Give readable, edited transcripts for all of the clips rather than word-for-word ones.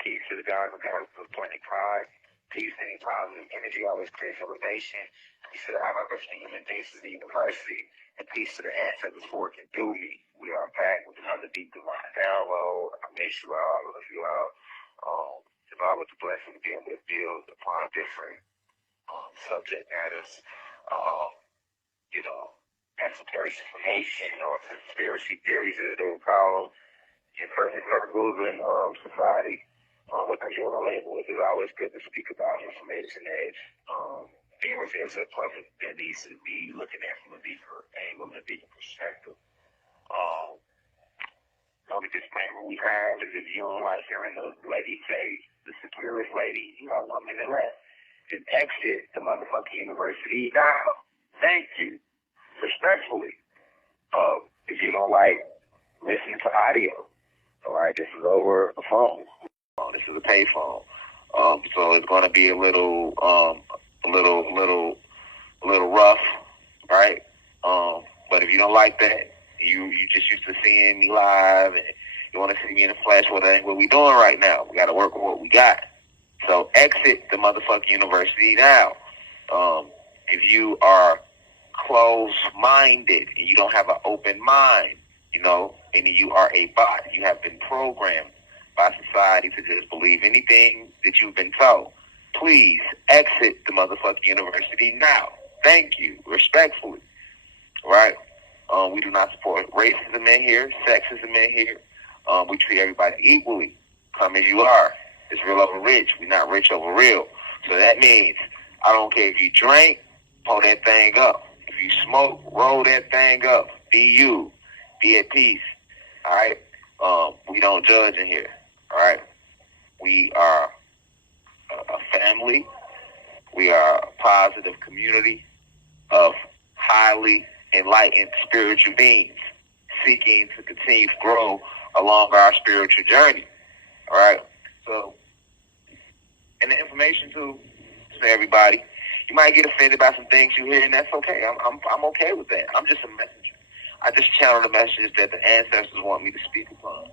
Peace to the God regardless of planet pride. Peace to any positive energy always creates elevation. Peace to the high-vibration human beings to the university. And peace to the ancestors for it can do me. We are back with another deep divine download. I miss you all. I love you all. It's all with the blessing to be able to build upon different subject matters. You know, esoteric information or conspiracy theories as they would call them. In certain circles in society, what they want to label it is always good to speak about information that being revealed to the public that needs to be looking at from a deeper angle and a deeper perspective. The only disclaimer we have is if you don't like hearing the lady say, the securest lady, you know, woman in left, just exit the motherfucking university now. Thank you. Respectfully. If you don't like listening to audio, all right, this is over a phone. This is a pay phone. So it's going to be a little rough, right? But if you don't like that, you just used to seeing me live and you want to see me in the flesh, well, that ain't what we doing right now. We got to work with what we got. So exit the motherfucking university now. If you are closed-minded and you don't have an open mind, you know, and you are a bot, you have been programmed by society to just believe anything that you've been told, please exit the motherfucking university now. Thank you. Respectfully. Right? We do not support racism in here, sexism in here. We treat everybody equally. Come as you are. It's real over rich. We're not rich over real. So that means I don't care if you drink, pull that thing up. If you smoke, roll that thing up. Be you. Be at peace. All right? We don't judge in here. All right? We are a family. We are a positive community of highly enlightened spiritual beings seeking to continue to grow along our spiritual journey. All right? So, and the information to everybody. You might get offended by some things you hear, and that's okay. I'm okay with that. I'm just a messenger. I just channel the messages that the ancestors want me to speak upon.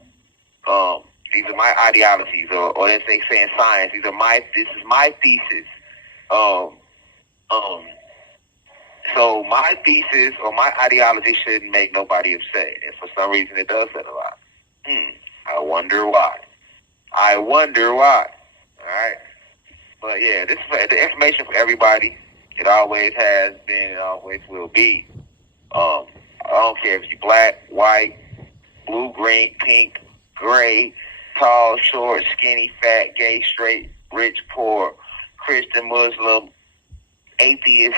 These are my ideologies, or as they say in science, this is my thesis. So my thesis or my ideology shouldn't make nobody upset, and for some reason it does that a lot. I wonder why. All right. But yeah, this is the information for everybody. It always has been, it always will be. I don't care if you're black, white, blue, green, pink, gray, tall, short, skinny, fat, gay, straight, rich, poor, Christian, Muslim, atheist,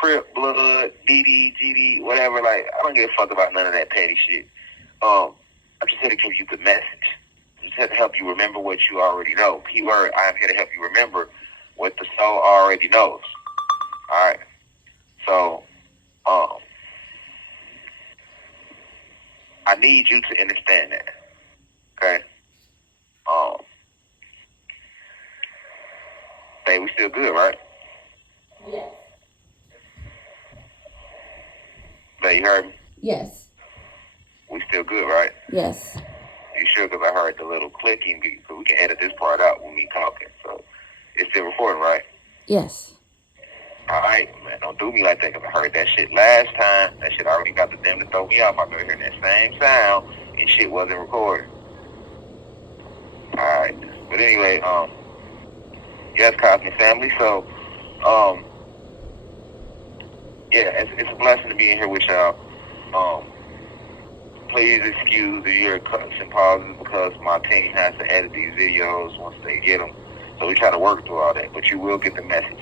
Crip, blood, DD, GD, whatever. Like, I don't give a fuck about none of that petty shit. I'm just here to give you the message. I'm just here to help you remember what you already know. Keyword, I am here to help you remember what the soul already knows. All right. So, I need you to understand that. Okay? Babe, we still good, right? Yes. Babe, you heard me? Yes. We still good, right? Yes. You sure? Because I heard the little clicking, because we can edit this part out when we talking. So, it's still recording, right? Yes. All right, man, don't do me like that, because I heard that shit last time. That shit already got the damn to throw me off. I've been hearing that same sound, and shit wasn't recorded. All right. But anyway, yes, Cosmic Family. So, yeah, it's a blessing to be in here with y'all. Please excuse the year cuts and pauses because my team has to edit these videos once they get them. So we try to work through all that, but you will get the message.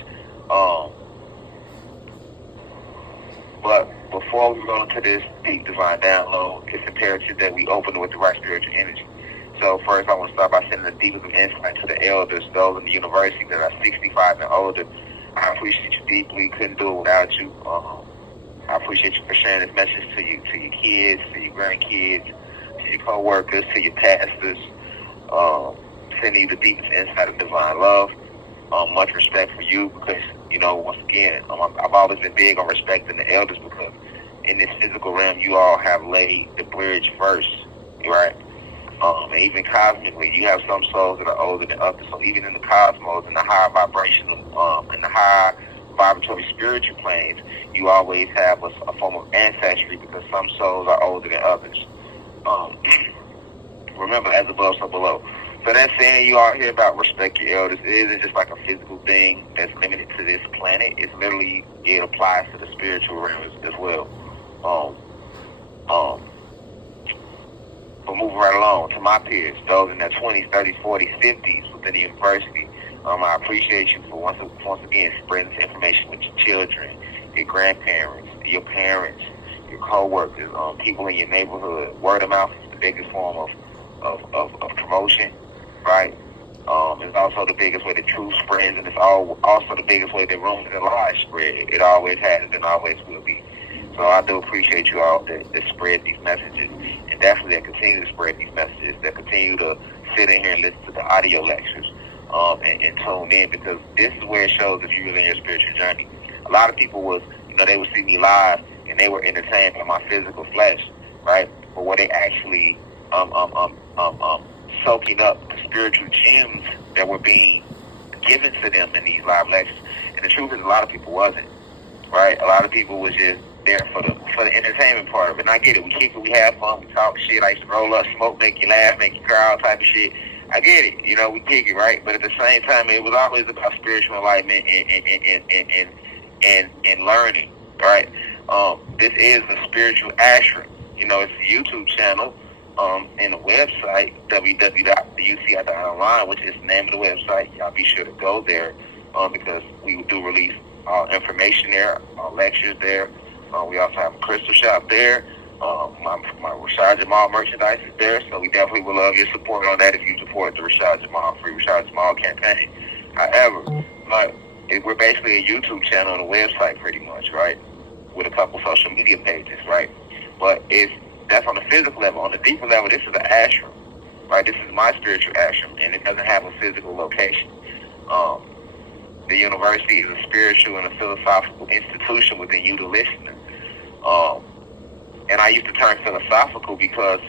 But before we go into this deep divine download, it's imperative that we open it with the right spiritual energy. So first, I want to start by sending the deepest of insight to the elders, those in the university that are 65 and older. I appreciate you deeply. Couldn't do it without you. I appreciate you for sharing this message to your kids, to your grandkids, to your co-workers, to your pastors. Sending you the deepest insight of divine love. Much respect for you because, you know, once again, I've always been big on respecting the elders because in this physical realm, you all have laid the bridge first, right? And even cosmically, you have some souls that are older than others. So even in the cosmos, in the higher vibrational, in the high vibratory spiritual planes, you always have a form of ancestry because some souls are older than others. Remember, as above, so below. So that's saying you all hear about respect your elders. It isn't just like a physical thing that's limited to this planet. It's literally, it applies to the spiritual realm as well. But moving right along to my peers, those in their 20s, 30s, 40s, 50s within the university, I appreciate you for once again spreading this information with your children, your grandparents, your parents, your co-workers, people in your neighborhood. Word of mouth is the biggest form of promotion, right? It's also the biggest way the truth spreads, and it's also the biggest way that rumors and lies spread. It always has and always will be. So I do appreciate you all that spread these messages, and definitely that continue to spread these messages, that continue to sit in here and listen to the audio lectures, and tune in, because this is where it shows if you're really in your spiritual journey. A lot of people was, they would see me live and they were entertained by my physical flesh, right? But were they actually soaking up the spiritual gems that were being given to them in these live lectures? And the truth is, a lot of people wasn't, right? A lot of people was just there for the entertainment part of it. And I get it. We kick it. We have fun. We talk shit. I used to roll up, smoke, make you laugh, make you cry, all type of shit. I get it. We kick it, right? But at the same time, it was always about spiritual enlightenment and learning, right? This is a spiritual ashram. It's a YouTube channel, and a website, www.uci.online, which is the name of the website. Y'all be sure to go there, because we do release information there, lectures there. We also have a crystal shop there. My Rashad Jamal merchandise is there, so we definitely would love your support on that if you support the Rashad Jamal, Free Rashad Jamal campaign. However, we're basically a YouTube channel and a website pretty much, right? With a couple social media pages, right? But that's on the physical level. On the deeper level, this is an ashram, right? This is my spiritual ashram, and it doesn't have a physical location. The university is a spiritual and a philosophical institution within you, the listener. And I use the term philosophical because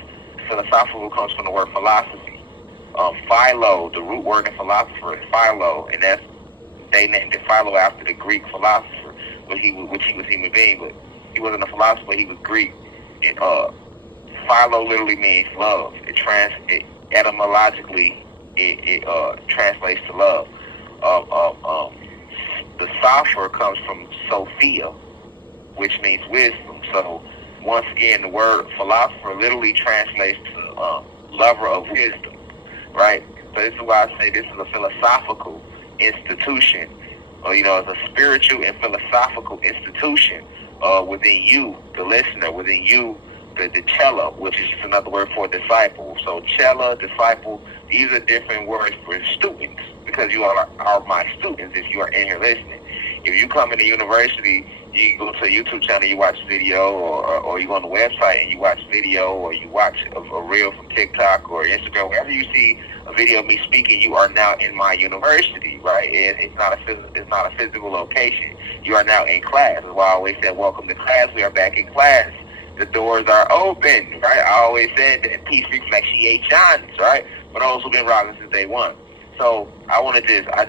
philosophical comes from the word philosophy. Philo, the root word in philosopher is philo, and they named it Philo after the Greek philosopher, which he was a human being, but he wasn't a philosopher, he was Greek. And philo literally means love. It etymologically translates to love. The Sopher comes from Sophia, which means wisdom. So once again, the word philosopher literally translates to lover of wisdom, right? So this is why I say this is a philosophical institution. It's a spiritual and philosophical institution within you, the listener, within you, the chela, which is just another word for disciple. So chela, disciple, these are different words for students, because you are my students if you are in here listening. If you come into university, you go to a YouTube channel, you watch video, or you go on the website and you watch video, or you watch a reel from TikTok or Instagram, wherever you see a video of me speaking, you are now in my university, right? It's not a physical location. You are now in class. That's why I always said, welcome to class. We are back in class. The doors are open, right? I always said that peace reflects shines, right? For those who've been rocking since day one. So I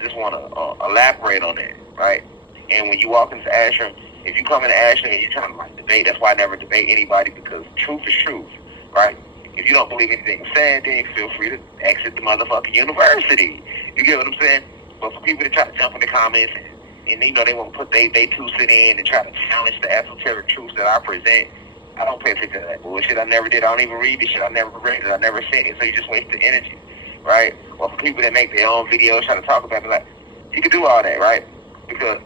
just want to elaborate on that, right? And when you walk into ashram, if you come into ashram and you're trying to debate, that's why I never debate anybody, because truth is truth, right? If you don't believe anything I'm saying, then feel free to exit the motherfucking university. You get what I'm saying? But for people to try to jump in the comments and they want to put they 2 cents in and try to challenge the esoteric truths that I present, I don't pay attention to that bullshit. I never did. I don't even read this shit. I never read it. I never said it. So you just waste the energy, right? Or for people that make their own videos trying to talk about it, you can do all that, right? Because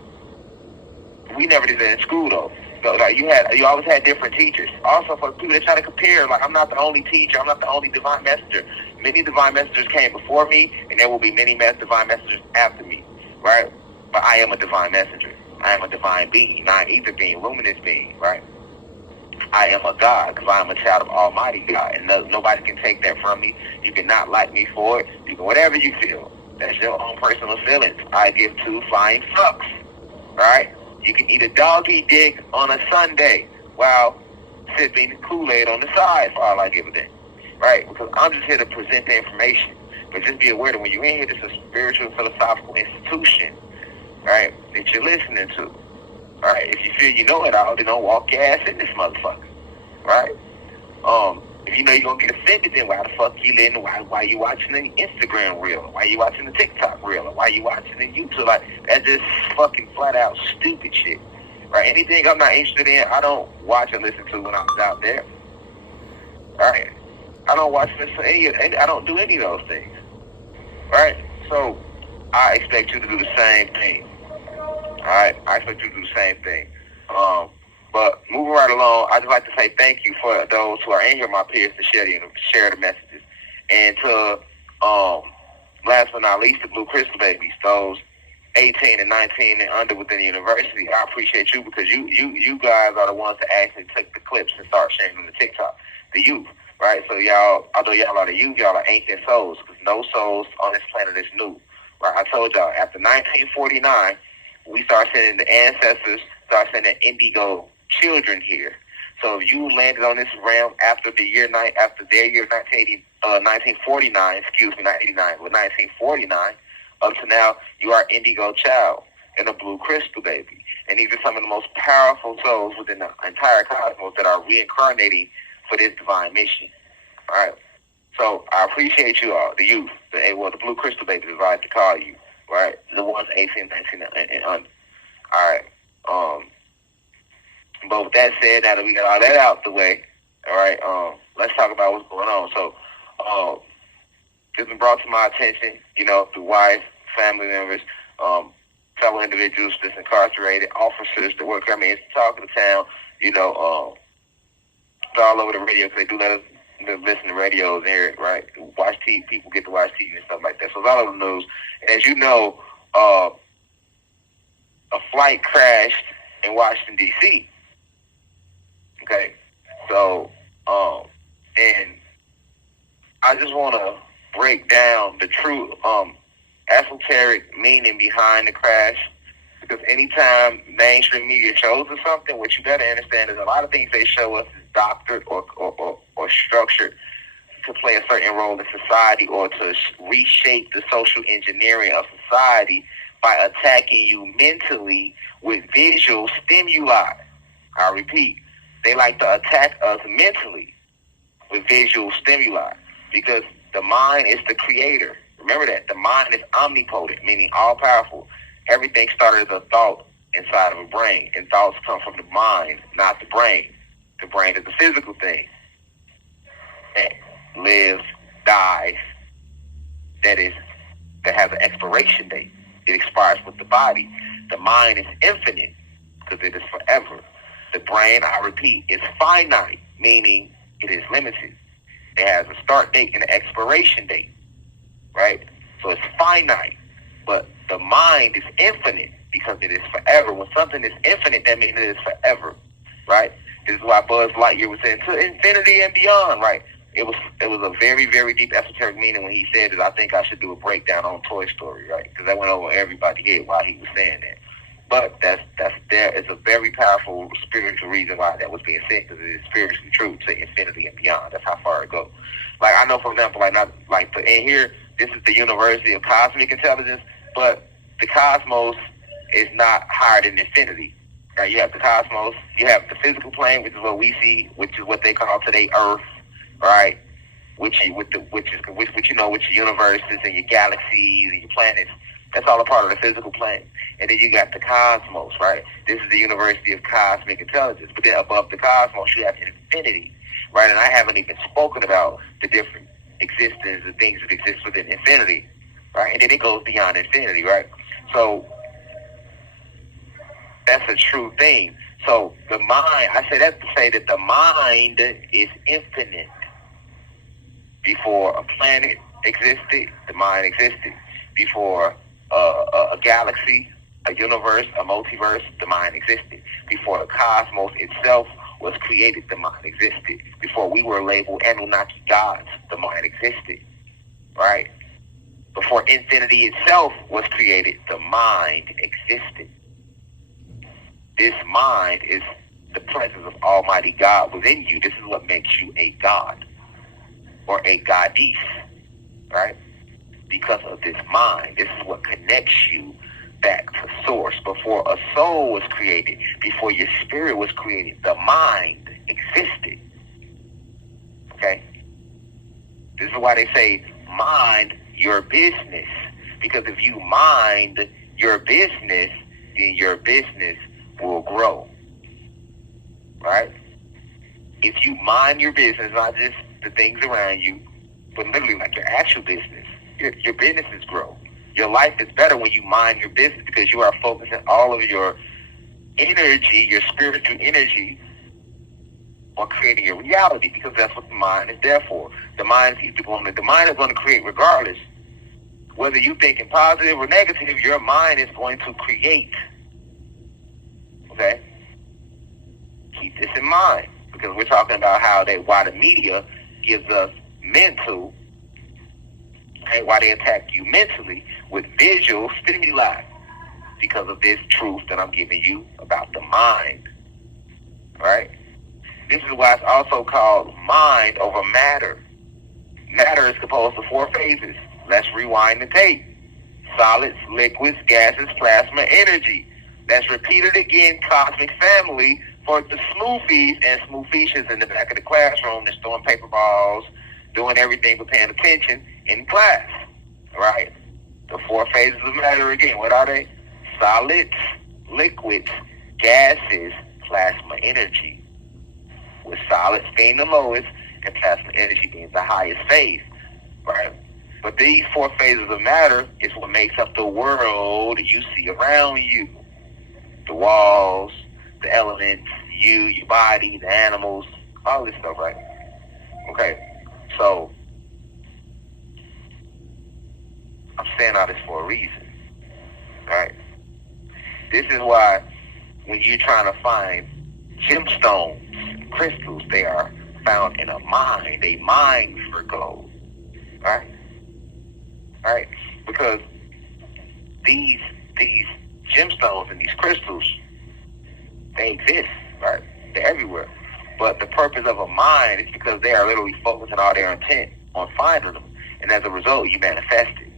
we never did that in school, though. So you always had different teachers. Also, for people that try to compare, I'm not the only teacher. I'm not the only divine messenger. Many divine messengers came before me, and there will be many divine messengers after me, right? But I am a divine messenger. I am a divine being, non-ether being, luminous being, right? I am a God, because I am a child of Almighty God, and nobody can take that from me. You cannot like me for it. You can whatever you feel. That's your own personal feelings. I give 2 flying fucks, right? You can eat a doggy dick on a Sunday while sipping Kool-Aid on the side, for all I give a damn. right? Because I'm just here to present the information. But just be aware that when you're in here, this is a spiritual, philosophical institution, right, that you're listening to. Right? If you feel you know it all, then don't walk your ass in this motherfucker. Right? If you know you're gonna get offended, then why the fuck you letting? Why you watching the Instagram reel? Why you watching the TikTok reel? Or why you watching the YouTube? Like, that's just fucking flat out stupid shit. Right? Anything I'm not interested in, I don't watch and listen to when I'm out there. Right? I don't watch and listen to any. I don't do any of those things. Right? So I expect you to do the same thing. Alright, I expect you to do the same thing. But moving right along, I'd just like to say thank you for those who are in here, my peers, to share the messages. And to, last but not least, the Blue Crystal babies, those 18 and 19 and under within the university. I appreciate you because you guys are the ones that actually took the clips and start sharing them to TikTok. The youth, right? So y'all, although y'all are the youth, y'all are ancient souls because no souls on this planet is new. Right? I told y'all, after 1949, we start sending the ancestors, start sending indigo children here. So if you landed on this realm after their year 1949, excuse me, not 89, but 1949, up to now, you are indigo child and a blue crystal baby. And these are some of the most powerful souls within the entire cosmos that are reincarnating for this divine mission. All right. So I appreciate you all, the youth, the blue crystal babies, as I like to call you, right? The ones 18, 19, and under. All right. But with that said, now that we got all that out the way, all right, let's talk about what's going on. So, it's been brought to my attention, through wife, family members, fellow individuals that's incarcerated, officers that work. It's the talk of the town, it's all over the radio because they do let us listen to radios and hear it, right? Watch TV, people get to watch TV and stuff like that. So it's all over the news. And as you know, a flight crashed in Washington, D.C. Okay, so, and I just want to break down the true esoteric meaning behind the crash, because anytime mainstream media shows us something, what you got to understand is a lot of things they show us is doctored or structured to play a certain role in society or to reshape the social engineering of society by attacking you mentally with visual stimuli. I repeat, they like to attack us mentally with visual stimuli because the mind is the creator. Remember that. The mind is omnipotent, meaning all-powerful. Everything started as a thought inside of a brain, and thoughts come from the mind, not the brain. The brain is the physical thing that lives, dies, that has an expiration date. It expires with the body. The mind is infinite because it is forever. The brain, I repeat, is finite, meaning it is limited. It has a start date and an expiration date, right? So it's finite, but the mind is infinite because it is forever. When something is infinite, that means it is forever, right? This is why Buzz Lightyear was saying to infinity and beyond, right? It was a very, very deep esoteric meaning when he said that. I think I should do a breakdown on Toy Story, right? Because that went over everybody's head while he was saying that. But that's there. It's a very powerful spiritual reason why that was being said, because it is spiritually true to infinity and beyond. That's how far it goes. Like I know, for example, in here, this is the University of Cosmic Intelligence, but the cosmos is not higher than infinity. Right? You have the cosmos, you have the physical plane, which is what we see, which is what they call today Earth, right? Which your universes and your galaxies and your planets. That's all a part of the physical plane. And then you got the cosmos, right? This is the University of Cosmic Intelligence. But then above the cosmos, you have infinity, right? And I haven't even spoken about the different existence and things that exist within infinity, right? And then it goes beyond infinity, right? So that's a true thing. So the mind, I say that to say that the mind is infinite. Before a planet existed, the mind existed. Before a galaxy, a universe, a multiverse, the mind existed. Before the cosmos itself was created, the mind existed. Before we were labeled Anunnaki gods, the mind existed, right? Before infinity itself was created, the mind existed. This mind is the presence of Almighty God within you. This is what makes you a God. or a goddess, right? Because of this mind. This is what connects you back to source. Before a soul was created, before your spirit was created, the mind existed. Okay? This is why they say, mind your business. Because if you mind your business, then your business will grow. Right? If you mind your business, not just the things around you, but literally like your actual business, your businesses grow. Your life is better when you mind your business because you are focusing all of your energy, your spiritual energy, on creating your reality, because that's what the mind is there for. The mind is going to create regardless. Whether you're thinking positive or negative, your mind is going to create. Okay? Keep this in mind, because we're talking about why the media gives us mental, okay, why they attack you mentally with visual stimuli, because of this truth that I'm giving you about the mind. Right? This is why it's also called mind over matter. Matter is composed of 4 phases. Let's rewind the tape. Solids, liquids, gases, plasma, energy. Let's repeat it again, cosmic family, for the smoothies and smoothicians in the back of the classroom that's throwing paper balls, doing everything but paying attention in class. Right? The 4 phases of matter again, what are they? Solids, liquids, gases, plasma, energy. With solids being the lowest and plasma energy being the highest phase, right? But these 4 phases of matter is what makes up the world you see around you. The walls, the elements, you, your body, the animals, all this stuff, right? Okay, so I'm saying all this for a reason, right? This is why when you're trying to find gemstones, crystals, they are found in a mine for gold, right? Right? Because these gemstones and these crystals, they exist, right? They're everywhere. But the purpose of a mine is because they are literally focusing all their intent on finding them, and as a result, you manifest it.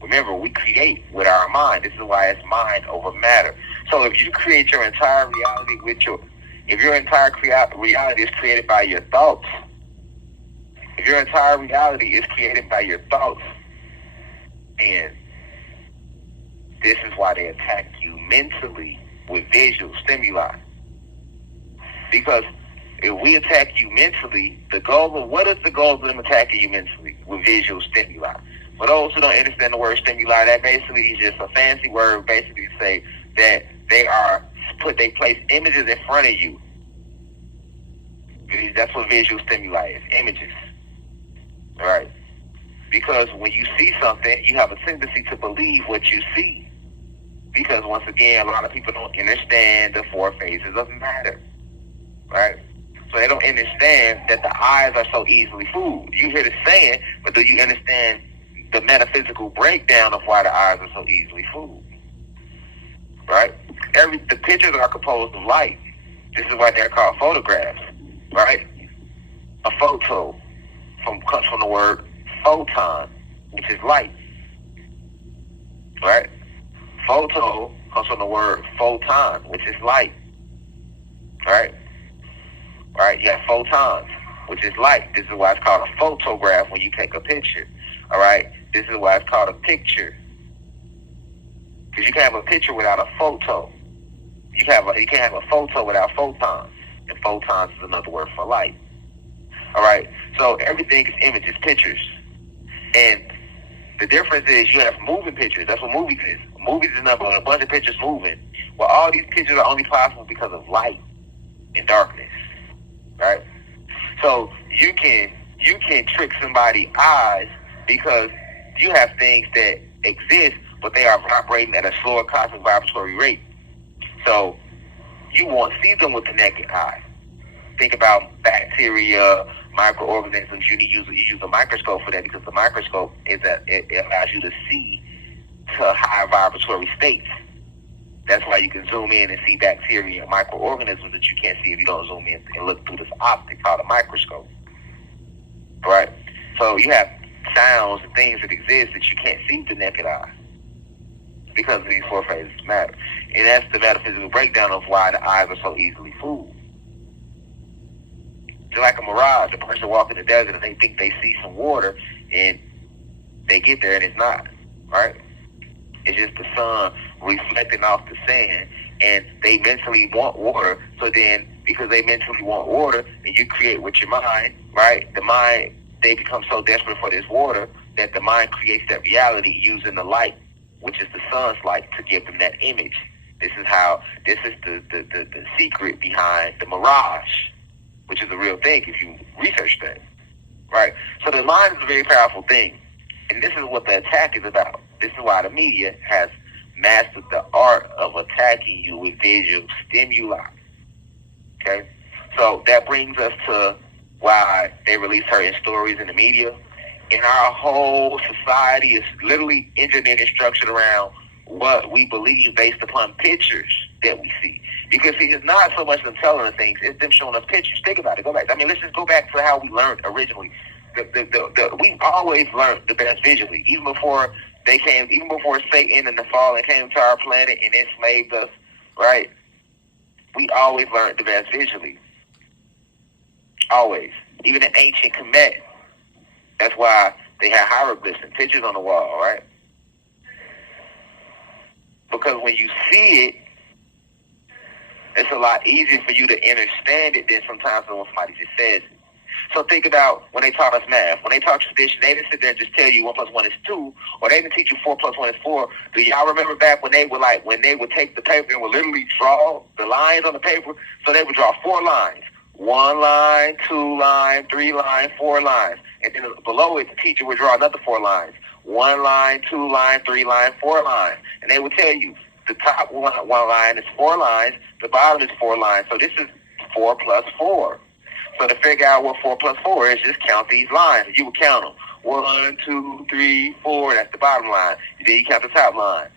Remember, we create with our mind. This is why it's mind over matter. So if you create your entire reality if your entire reality is created by your thoughts, if your entire reality is created by your thoughts, then this is why they attack you mentally with visual stimuli. Because if we attack you mentally, what is the goal of them attacking you mentally with visual stimuli? For those who don't understand the word stimuli, that basically is just a fancy word basically to say that they place images in front of you. That's what visual stimuli is, images. All right? Because when you see something, you have a tendency to believe what you see. Because once again, a lot of people don't understand the 4 phases of matter. Right? So they don't understand that the eyes are so easily fooled. You hear the saying, but do you understand the metaphysical breakdown of why the eyes are so easily fooled? Right? The pictures are composed of light. This is why they're called photographs. Right? A photo comes from the word photon, which is light. Right? Photo comes from the word photon, which is light. Right? Right? You have photons, which is light. This is why it's called a photograph when you take a picture. All right? This is why it's called a picture. Because you can't have a picture without a photo. You can't have a photo without photons. And photons is another word for light. All right? So everything is images, pictures. And the difference is you have moving pictures. That's what movies is. Movies is a bunch of pictures moving. Well, all these pictures are only possible because of light and darkness. Right? So you can trick somebody's eyes because you have things that exist, but they are vibrating at a slower cosmic vibratory rate. So you won't see them with the naked eye. Think about bacteria, microorganisms. You use a microscope for that because the microscope it allows you to see to high vibratory states. That's why you can zoom in and see bacteria and microorganisms that you can't see if you don't zoom in and look through this optic called a microscope. Right? So you have sounds and things that exist that you can't see with the naked eye because of these four phases of matter. And that's the metaphysical breakdown of why the eyes are so easily fooled. Just like a mirage, a person walking the desert and they think they see some water and they get there and it's not, right? It's just the sun reflecting off the sand, and they mentally want water. So then, because they mentally want water, then you create with your mind, right? The mind, they become so desperate for this water that the mind creates that reality using the light, which is the sun's light, to give them that image. This is the secret behind the mirage, which is a real thing if you research that, right? So the mind is a very powerful thing, and this is what the attack is about. This is why the media has mastered the art of attacking you with visual stimuli. Okay? So that brings us to why they release certain stories in the media. And our whole society is literally engineered and structured around what we believe based upon pictures that we see. Because see, it's not so much them telling us things, it's them showing us pictures. Think about it. Go back. I mean, let's just go back to how we learned originally. We've always learned the best visually, even before Satan and the fallen came to our planet and enslaved us, right? We always learned the best visually. Always. Even in ancient Kemet, that's why they had hieroglyphs and pictures on the wall, right? Because when you see it, it's a lot easier for you to understand it than sometimes when somebody just says it. So think about when they taught us math. When they taught tradition, they didn't sit there and just tell you 1 + 1 is 2, or they didn't teach you 4 + 1 is 4. Do y'all remember back when they would take the paper and would literally draw the lines on the paper? So they would draw 4 lines. 1 line, 2 lines, 3 lines, 4 lines. And then below it, the teacher would draw another 4 lines. 1 line, 2 lines, 3 lines, 4 lines. And they would tell you the top one line is 4 lines, the bottom is 4 lines. So this is 4 + 4. So to figure out what 4 + 4 is, just count these lines. You would count them. 1, 2, 3, 4. That's the bottom line. Then you count the top line.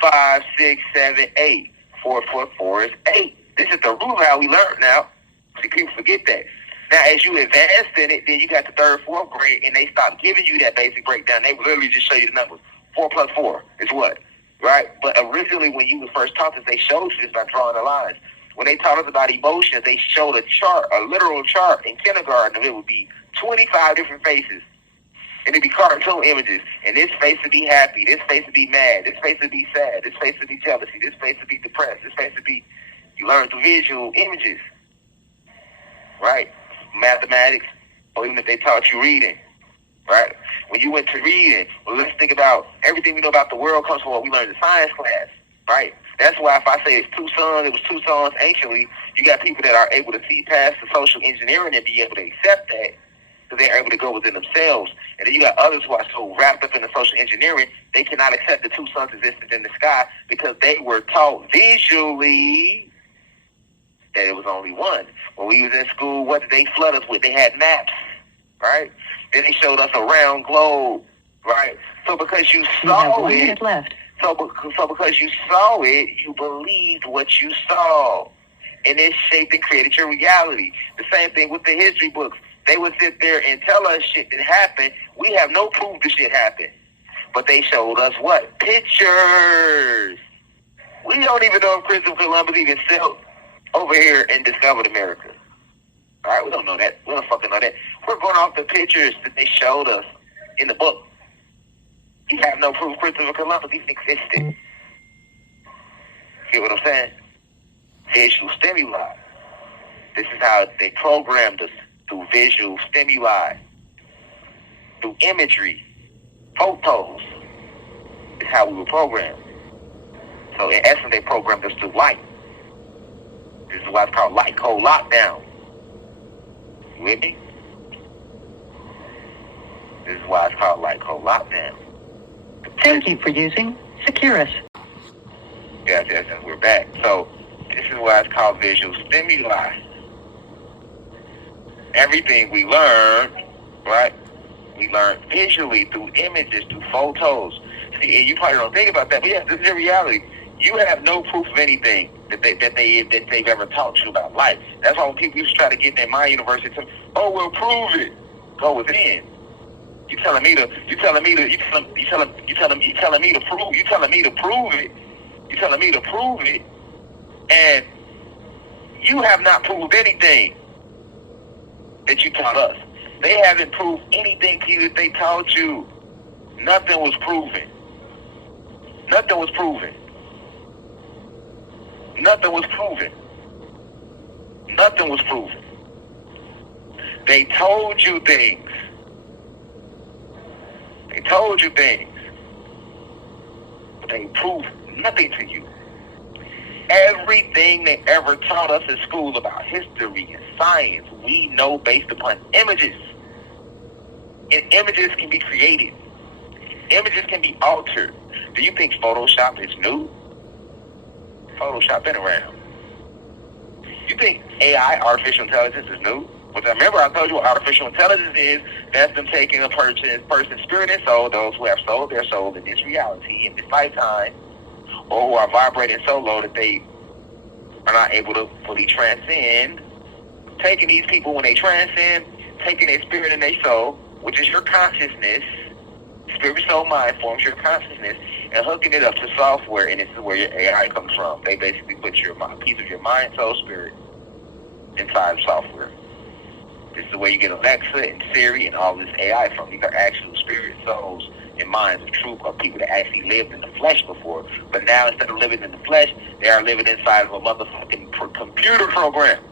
5, 6, 7, 8. 4 + 4 is 8. This is the rule how we learn now. See, people forget that. Now, as you advance in it, then you got the 3rd, 4th grade, and they stop giving you that basic breakdown. They literally just show you the numbers. 4 + 4 is what? Right? But originally, when you were first taught this, they showed you this by drawing the lines. When they taught us about emotions, they showed a chart, a literal chart in kindergarten. It would be 25 different faces. And it'd be cartoon images. And this face would be happy. This face would be mad. This face would be sad. This face would be jealousy. This face would be depressed. This face would be... You learn through visual images. Right? Mathematics. Or even if they taught you reading. Right? When you went to reading, well, let's think about everything we know about the world comes from what we learned in science class. Right? That's why if I say it's 2 suns, it was 2 suns anciently, you got people that are able to see past the social engineering and be able to accept that because they're able to go within themselves. And then you got others who are so wrapped up in the social engineering, they cannot accept the 2 suns existed in the sky because they were taught visually that it was only one. When we was in school, what did they flood us with? They had maps, right? Then they showed us a round globe, right? So because you saw it... So because you saw it, you believed what you saw. And it shaped and created your reality. The same thing with the history books. They would sit there and tell us shit that happened. We have no proof the shit happened. But they showed us what? Pictures. We don't even know if Christopher Columbus even sailed over here and discovered America. All right, we don't know that. We don't fucking know that. We're going off the pictures that they showed us in the book. You have no proof Christopher Columbus even existed. Get what I'm saying? Visual stimuli. This is how they programmed us, through visual stimuli, through imagery, photos. This is how we were programmed. So in essence, they programmed us through light. This is why it's called light code lockdown. You with me? This is why it's called light code lockdown. Thank you for using Securus. Yes, and we're back. So, this is why it's called visual stimuli. Everything we learn, right? We learn visually through images, through photos. See, and you probably don't think about that, but yeah, this is your reality. You have no proof of anything that they've ever taught you about life. That's why when people used to try to get in their mind university, oh, well, prove it. Go within. You telling me to prove it. You telling me to prove it, and you have not proved anything that you taught us. They haven't proved anything to you that they taught you. Nothing was proven. Nothing was proven. Nothing was proven. Nothing was proven. They told you things. They told you things. But they proved nothing to you. Everything they ever taught us in school about history and science, we know based upon images. And images can be created. Images can be altered. Do you think Photoshop is new? Photoshop been around. You think AI, artificial intelligence, is new? But remember, I told you what artificial intelligence is. That's them taking a person's spirit and soul, those who have sold their soul in this reality, in this lifetime, or who are vibrating so low that they are not able to fully transcend. Taking these people when they transcend, taking their spirit and their soul, which is your consciousness, spirit, soul, mind forms your consciousness, and hooking it up to software, and this is where your AI comes from. They basically put your piece of your mind, soul, spirit inside software. This is the way you get Alexa and Siri and all this AI from. These are actual spirit, souls, and minds of truth of people that actually lived in the flesh before. But now, instead of living in the flesh, they are living inside of a motherfucking computer program.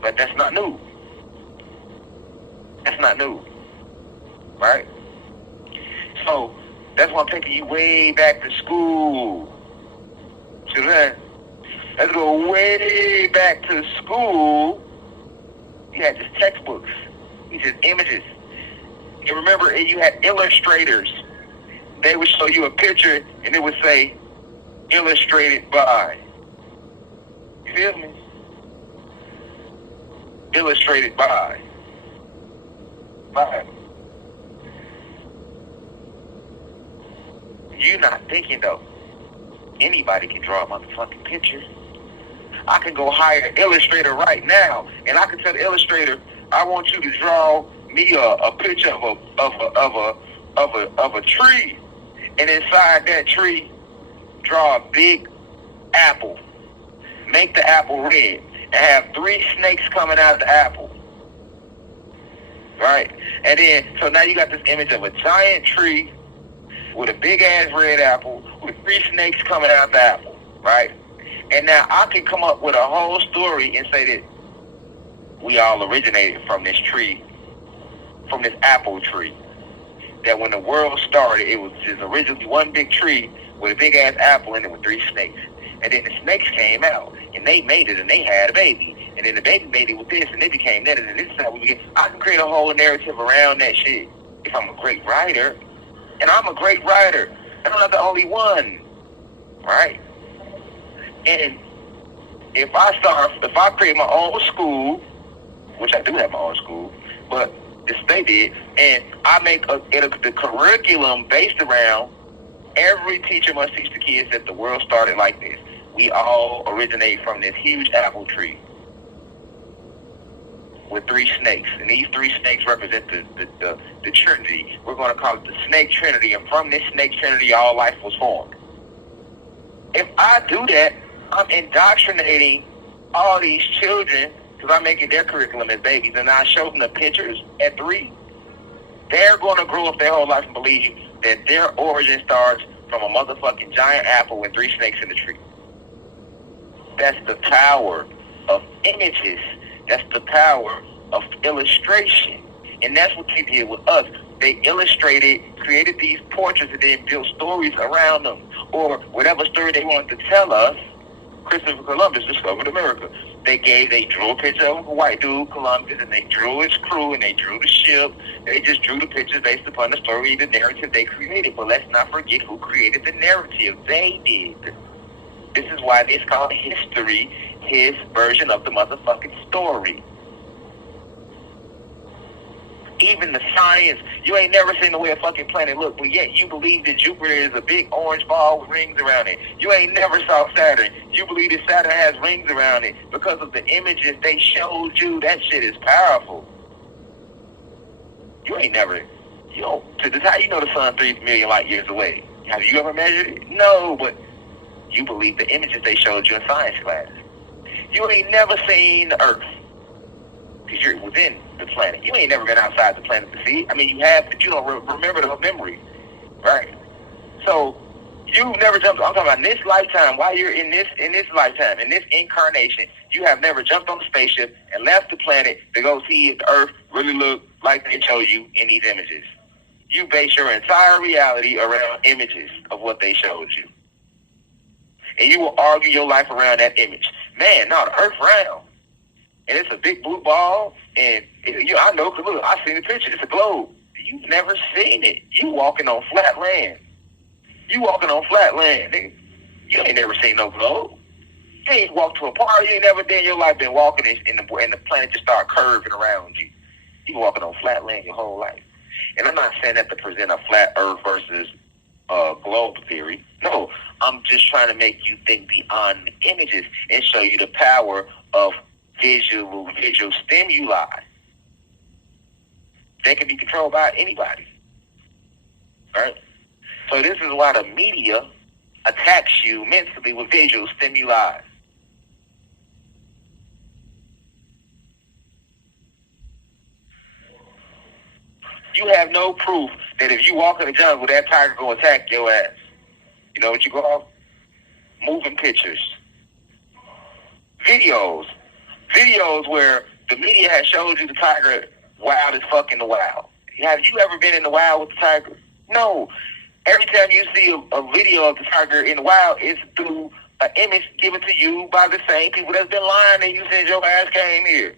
But that's not new. That's not new. Right? So, that's why I'm taking you way back to school. See that? Let's go way back to school. You had just textbooks. You just images. And remember, you had illustrators. They would show you a picture, and it would say, illustrated by. You feel me? Illustrated by. By. You're not thinking, though. Anybody can draw a motherfucking picture. I can go hire an illustrator right now, and I can tell the illustrator, I want you to draw me a picture of a tree, and inside that tree, draw a big apple. Make the apple red, and have 3 snakes coming out of the apple. Right? And then, so now you got this image of a giant tree with a big ass red apple with 3 snakes coming out the apple. Right? And now I can come up with a whole story and say that we all originated from this tree, from this apple tree. That when the world started, it was just originally one big tree with a big ass apple in it with 3 snakes. And then the snakes came out and they made it and they had a baby. And then the baby made it with this and it became that. And this is how we begin. I can create a whole narrative around that shit if I'm a great writer. And I'm a great writer. And I'm not the only one. Right? And if I create my own school, which I do have my own school, but the state did, and I make the curriculum based around every teacher must teach the kids that the world started like this. We all originate from this huge apple tree with 3 snakes, and these 3 snakes represent the Trinity. We're going to call it the Snake Trinity, and from this Snake Trinity, all life was formed. If I do that, I'm indoctrinating all these children because I'm making their curriculum as babies, and I show them the pictures at 3. They're going to grow up their whole life and believe that their origin starts from a motherfucking giant apple with 3 snakes in the tree. That's the power of images. That's the power of illustration. And that's what they did with us. They illustrated, created these portraits, and then built stories around them. Or whatever story they wanted to tell us. Christopher Columbus discovered America. They drew a picture of a white dude, Columbus, and they drew his crew, and they drew the ship. They just drew the pictures based upon the story, the narrative they created. But let's not forget who created the narrative. They did. This is why it's called history, his version of the motherfucking story. Even the science, you ain't never seen the way a fucking planet look, but yet you believe that Jupiter is a big orange ball with rings around it. You ain't never saw Saturn. You believe that Saturn has rings around it because of the images they showed you. That shit is powerful. You ain't never You don't. To this, how you know the sun 3 million light years away? Have you ever measured it? No, but you believe the images they showed you in science class. You ain't never seen the Earth because you're within the planet. You ain't never been outside the planet to see it. I mean, you have, but you don't remember the memory, right? So you never jumped. I'm talking about in this lifetime. While you're in this lifetime, in this incarnation, you have never jumped on the spaceship and left the planet to go see if the Earth really look like they show you in these images. You base your entire reality around images of what they showed you, and you will argue your life around that image. Man, no, the Earth round, and it's a big blue ball, and I know, cause look, I seen the picture. It's a globe. You've never seen it. You walking on flat land. You walking on flat land, nigga. You ain't never seen no globe. You ain't walked to a park. You ain't never in your life been walking and the planet just start curving around you. You walking on flat land your whole life. And I'm not saying that to present a flat Earth versus globe theory. No, I'm just trying to make you think beyond the images and show you the power of visual stimuli. They can be controlled by anybody, right? So this is why the media attacks you mentally with visual stimuli. You have no proof that if you walk in the jungle, that tiger go attack your ass. You know what you go off? Moving pictures. Videos where the media has showed you the tiger wild as fuck in the wild. Have you ever been in the wild with the tiger? No. Every time you see a video of the tiger in the wild, it's through an image given to you by the same people that's been lying to you since your ass came here.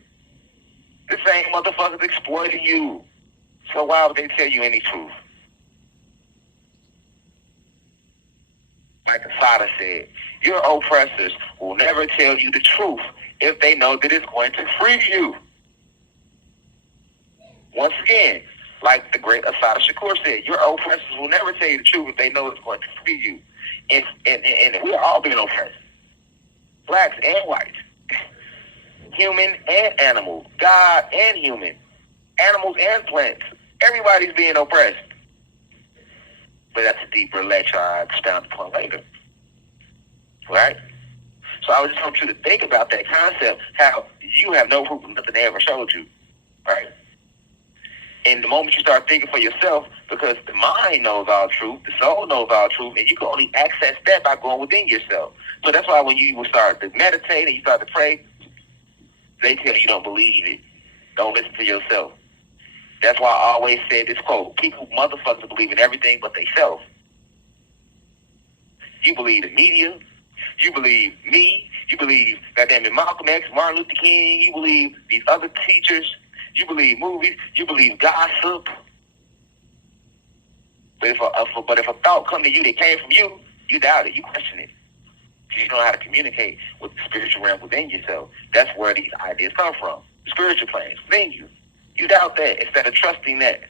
The same motherfuckers exploiting you. So why would they tell you any truth? Like Asada said, your oppressors will never tell you the truth if they know that it's going to free you. Once again, like the great Asada Shakur said, your oppressors will never tell you the truth if they know it's going to free you. And we're all being oppressed. Blacks and whites. Human and animal. God and human. Animals and plants. Everybody's being oppressed. But that's a deeper lecture I expound upon later. Right? So I just want you to think about that concept, how you have no proof of nothing they ever showed you. Right? And the moment you start thinking for yourself, because the mind knows all truth, the soul knows all truth, and you can only access that by going within yourself. So that's why when you start to meditate and you start to pray, they tell you don't believe it. Don't listen to yourself. That's why I always say this quote: people motherfuckers believe in everything but they self. You believe the media, you believe me, you believe goddamn Malcolm X, Martin Luther King, you believe these other teachers, you believe movies, you believe gossip. But if a thought come to you that came from you, you doubt it, you question it. You don't know how to communicate with the spiritual realm within yourself. That's where these ideas come from. The spiritual planes within you. You doubt that instead of trusting that.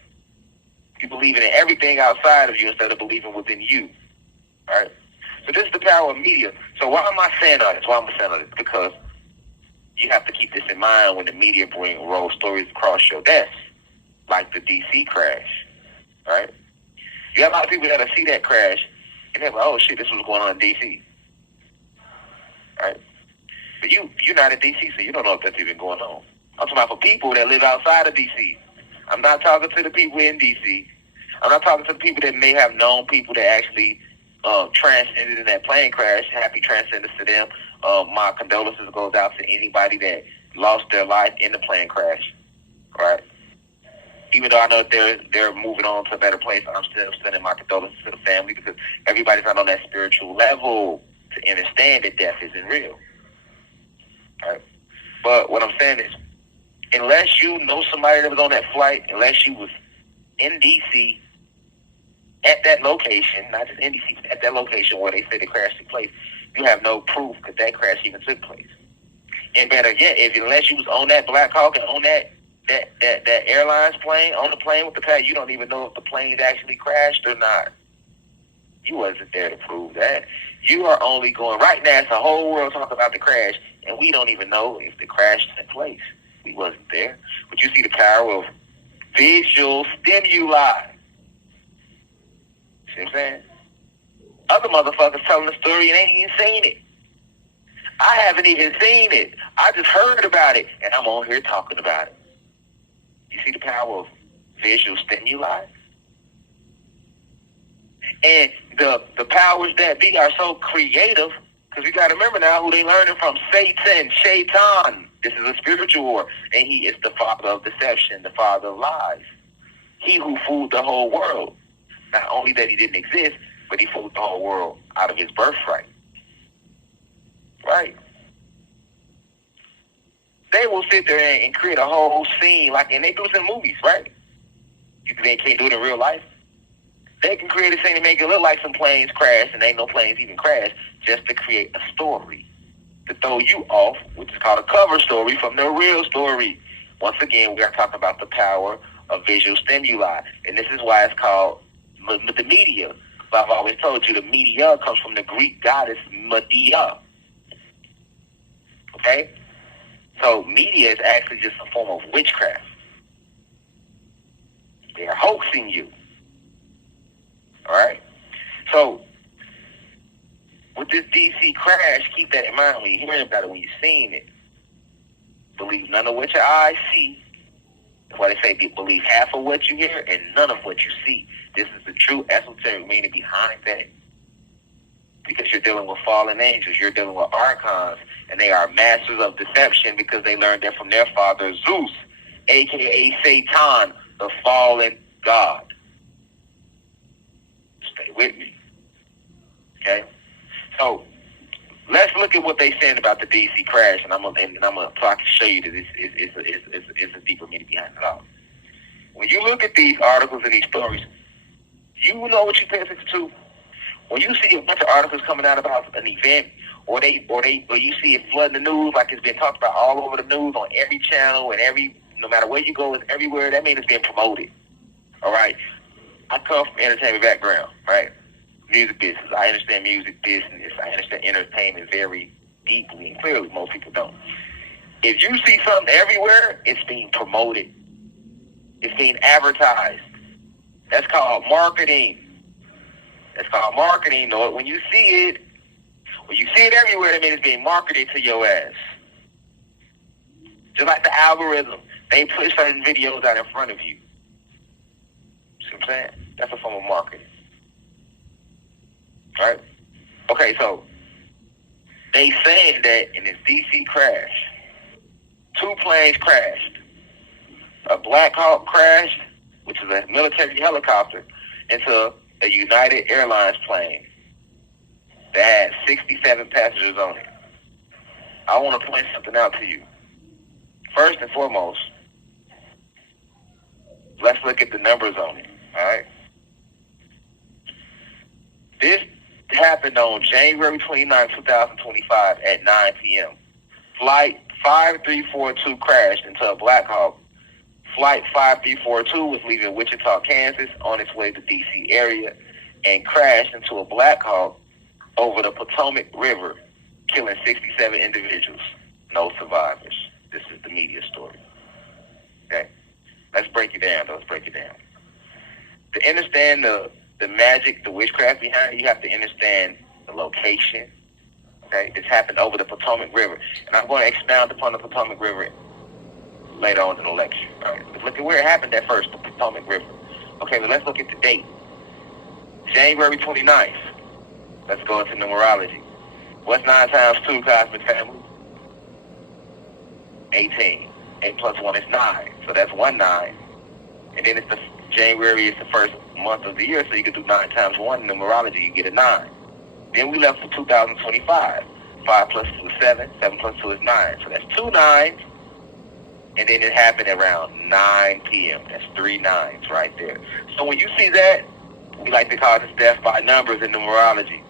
You believe in everything outside of you instead of believing within you. All right? So this is the power of media. So why am I saying all this? Why am I saying all this? Because you have to keep this in mind when the media roll stories across your desk, like the DC crash. All right? You have a lot of people that see that crash and they're like, oh shit, this was going on in DC. All right? But you're not in DC, so you don't know if that's even going on. I'm talking about for people that live outside of DC. I'm not talking to the people in DC. I'm not talking to the people that may have known people that actually transcended in that plane crash. Happy transcendence to them. My condolences goes out to anybody that lost their life in the plane crash. Right? Even though I know they're moving on to a better place, I'm still sending my condolences to the family because everybody's not on that spiritual level to understand that death isn't real. Right? But what I'm saying is, unless you know somebody that was on that flight, unless you was in D.C. at that location, not just in D.C., but at that location where they say the crash took place, you have no proof that crash even took place. And better yet, unless you was on that Black Hawk and on that airlines plane, on the plane with the pilot, you don't even know if the plane actually crashed or not. You wasn't there to prove that. You are only going, right now, it's the whole world talking about the crash, and we don't even know if the crash took place. We wasn't there. But you see the power of visual stimuli. See what I'm saying? Other motherfuckers telling the story and ain't even seen it. I haven't even seen it. I just heard about it, and I'm on here talking about it. You see the power of visual stimuli? And the powers that be are so creative, because we got to remember now who they learning from. Satan, Shaitan. This is a spiritual war, and he is the father of deception, the father of lies. He who fooled the whole world. Not only that he didn't exist, but he fooled the whole world out of his birthright. Right? They will sit there and create a whole scene, like, and they do this in movies, right? They can't do it in real life. They can create a scene and make it look like some planes crashed, and ain't no planes even crashed, just to create a story to throw you off, which is called a cover story from the real story. Once again, we are talking about the power of visual stimuli, and this is why it's called the media. But I've always told you the media comes from the Greek goddess Medea. Okay? So media is actually just a form of witchcraft. They are hoaxing you. Alright? So, with this DC crash, keep that in mind when you're hearing about it, when you're seeing it. Believe none of what your eyes see. That's why they say believe half of what you hear and none of what you see. This is the true esoteric meaning behind that. Because you're dealing with fallen angels, you're dealing with archons, and they are masters of deception because they learned that from their father Zeus, a.k.a. Satan, the fallen god. Stay with me. Okay? So, let's look at what they saying about the DC crash, and I'm gonna so I can show you that it's a deeper meaning behind it all. When you look at these articles and these stories, you know what you pay attention to. When you see a bunch of articles coming out about an event, or you see it flooding the news like it's been talked about all over the news on every channel and no matter where you go, it's everywhere. That means it's being promoted. All right. I come from entertainment background, right? Music business. I understand music business. I understand entertainment very deeply and clearly. Most people don't. If you see something everywhere, it's being promoted. It's being advertised. That's called marketing. That's called marketing. When you see it everywhere, that means it's being marketed to your ass. Just like the algorithm. They push certain videos out in front of you. See what I'm saying? That's a form of marketing. Right? Okay, so they saying that in this DC crash, 2 planes crashed. A Black Hawk crashed, which is a military helicopter, into a United Airlines plane that had 67 passengers on it. I want to point something out to you. First and foremost, let's look at the numbers on it, all right? This happened on January 29, 2025 at 9 p.m. Flight 5342 crashed into a Black Hawk. Flight 5342 was leaving Wichita, Kansas on its way to D.C. area and crashed into a Black Hawk over the Potomac River, killing 67 individuals. No survivors. This is the media story. Okay? Let's break it down. To understand the magic, the witchcraft behind it, you have to understand the location. Okay? This happened over the Potomac River. And I'm going to expound upon the Potomac River later on in the lecture. All right, let's look at where it happened at first, the Potomac River. Okay, but let's look at the date. January 29th. Let's go into numerology. What's 9 times 2, cosmic family? 18. 8 plus 1 is 9. So that's 1 9. And then January is the first month of the year, so you can do 9 times 1 in numerology, you get a 9. Then we left for 2025. 5 plus 2 is 7. 7 plus 2 is 9. So that's 2 9s. And then it happened around 9 p.m. That's 3 9s right there. So when you see that, we like to call this death by numbers in numerology.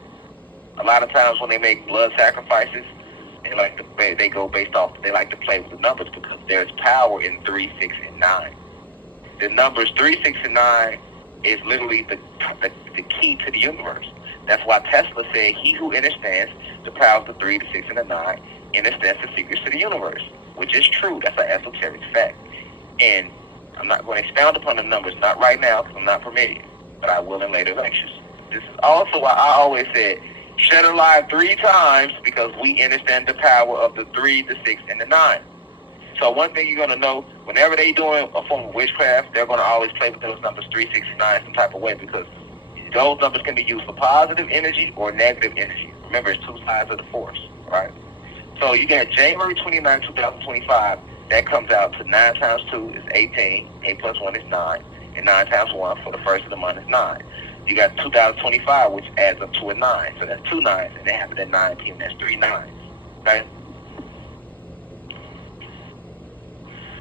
A lot of times when they make blood sacrifices, they like to play with the numbers because there's power in 3, 6, and 9. The numbers 3, 6, and 9 is literally the key to the universe. That's why Tesla said, he who understands the power of the 3, the 6, and the 9 understands the secrets to the universe. Which is true. That's an esoteric fact. And I'm not going to expound upon the numbers, not right now, because I'm not permitted. but I will in later lectures. This is also why I always said, share the live 3 times, because we understand the power of the 3, the 6, and the 9. So one thing you're going to know, whenever they doing a form of witchcraft, they're going to always play with those numbers 3, 6, and 9 some type of way, because those numbers can be used for positive energy or negative energy. Remember, it's 2 sides of the force, right? So you got January 29, 2025. That comes out to 9 times 2 is 18. 8 plus 1 is 9. And 9 times 1 for the first of the month is 9. You got 2025, which adds up to a 9. So that's 2 9s, and they happen at 9 p.m. That's 3 9s. Okay?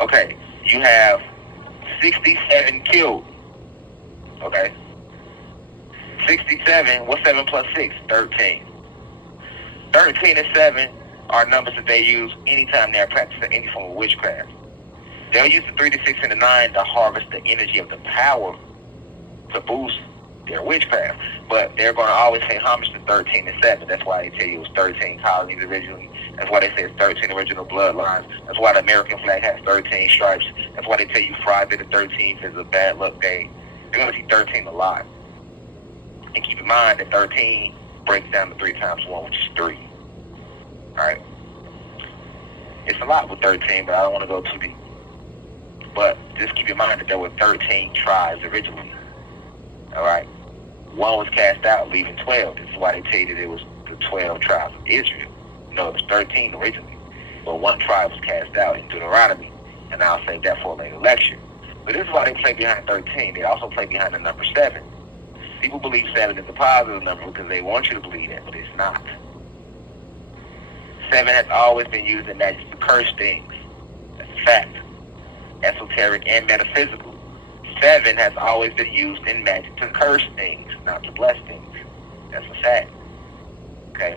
Okay. You have 67 killed. Okay? 67, what's 7 plus 6? 13. 13 and 7 are numbers that they use anytime they're practicing any form of witchcraft. They'll use the 3, the 6, and the 9 to harvest the energy of the power to boost their witchcraft. But they're going to always pay homage to 13 and 7. That's why they tell you it was 13 colonies originally. That's why they say it's 13 original bloodlines. That's why the American flag has 13 stripes. That's why they tell you Friday the 13th is a bad luck day. They're going to see 13 a lot. And keep in mind that 13 breaks down to 3 times 1, which is 3. Alright? It's a lot with 13, but I don't want to go too deep. But just keep in mind that there were 13 tribes originally. Alright? 1 was cast out, leaving 12. This is why they tell you that it was the 12 tribes of Israel. No, it was 13 originally. But 1 tribe was cast out in Deuteronomy. And I'll save that for a later lecture. But this is why they play behind 13. They also play behind the number 7. People believe 7 is a positive number because they want you to believe that, but it's not. 7 has always been used in magic to curse things. That's a fact. Esoteric and metaphysical. 7 has always been used in magic to curse things, not to bless things. That's a fact. Okay?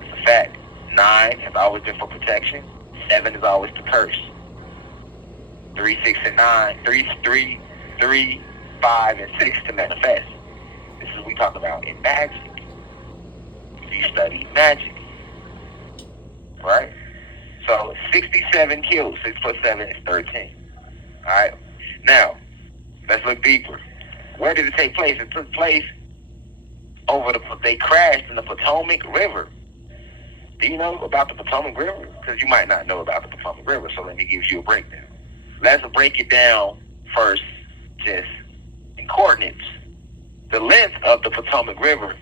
It's a fact. 9 has always been for protection. 7 is always to curse. 3, 6, and 9. 3, 5, and 6 to manifest. This is what we talk about in magic. If you study magic. Right? So 67 killed. 6 plus 7 is 13. Alright? Now, let's look deeper. Where did it take place? It took place they crashed in the Potomac River. Do you know about the Potomac River? Because you might not know about the Potomac River, so let me give you a breakdown. Let's break it down first, just in coordinates. The length of the Potomac River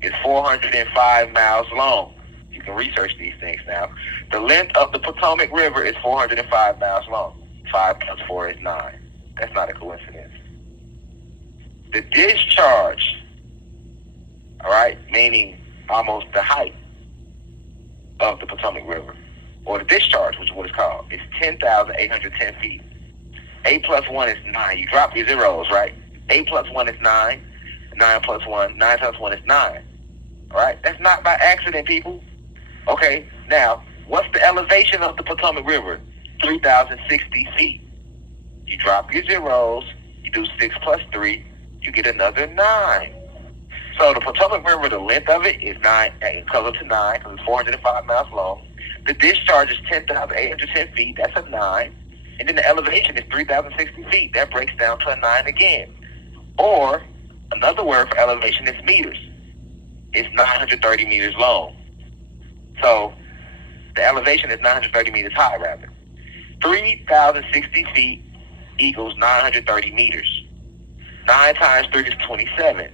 is 405 miles long. You can research these things now. The length of the Potomac River is 405 miles long. 5 plus 4 is 9. That's not a coincidence. The discharge, all right, meaning almost the height of the Potomac River, or the discharge, which is what it's called, is 10,810 feet. 8 plus 1 is 9. You drop your zeros, right? 8 plus 1 is 9. 9 plus 1, 9 times 1 is 9. All right? That's not by accident, people. Okay, now, what's the elevation of the Potomac River? 3,060 feet. You drop your zeros, you do 6 plus 3, you get another 9. So the Potomac River, the length of it is 9, it comes up to 9 because it's 405 miles long. The discharge is 10,810 feet, that's a 9. And then the elevation is 3,060 feet. That breaks down to a 9 again. Or, another word for elevation is meters. It's 930 meters long. So, the elevation is 930 meters high, rather. 3,060 feet equals 930 meters. 9 times 3 is 27.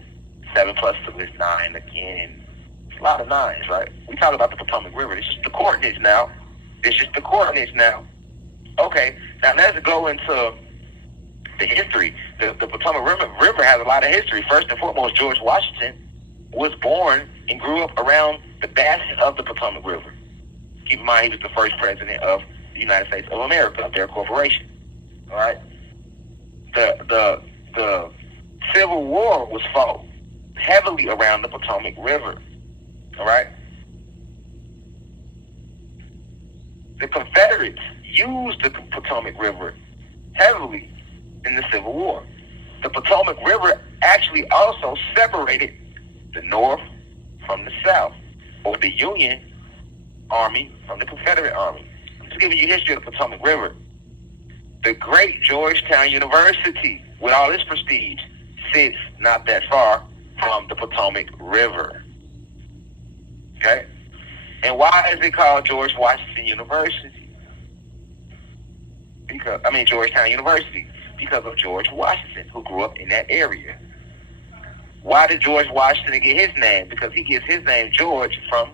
7 plus 2 is 9 again. It's a lot of 9s, right? We talk about the Potomac River. It's just the coordinates now. Okay, now let's go into the history. The Potomac River has a lot of history. First and foremost, George Washington was born and grew up around the basin of the Potomac River. Keep in mind, he was the first president of the United States of America, their corporation. All right? The Civil War was fought heavily around the Potomac River. All right? The Confederates used the Potomac River heavily in the Civil War. The Potomac River actually also separated the North from the South, or the Union Army from the Confederate Army. I'm just giving you history of the Potomac River. The great Georgetown University with all its prestige, sits not that far from the Potomac River. Okay? And why is it called George Washington University? Georgetown University. Because of George Washington, who grew up in that area. Why did George Washington get his name? Because he gets his name George from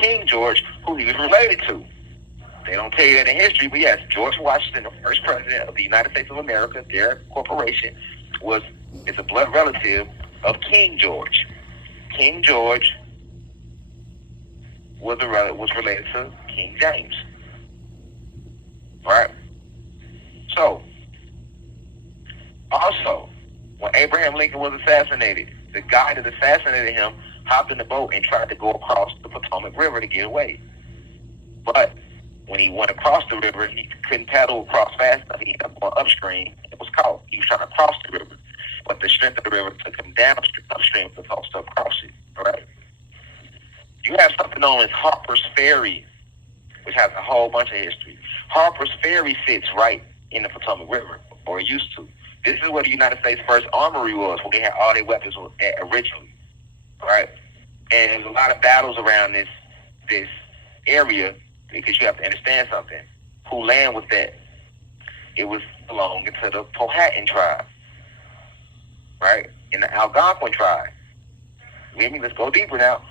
King George, who he was related to. They don't tell you that in history, but yes, George Washington, the first president of the United States of America, their corporation, is a blood relative of King George. King George was related to King James. Right? So, also, when Abraham Lincoln was assassinated, the guy that assassinated him hopped in the boat and tried to go across the Potomac River to get away. But when he went across the river, he couldn't paddle across fast enough. He ended up going upstream and was caught. He was trying to cross the river, but the strength of the river took him upstream to cross it. All right? You have something known as Harper's Ferry, which has a whole bunch of history. Harper's Ferry sits right in the Potomac River, or it used to. This is where the United States First Armory was, where they had all their weapons at originally. All right? And there was a lot of battles around this area, because you have to understand something. Who land was that? It was belonging to the Powhatan tribe, right? And the Algonquin tribe. With me, let's go deeper now.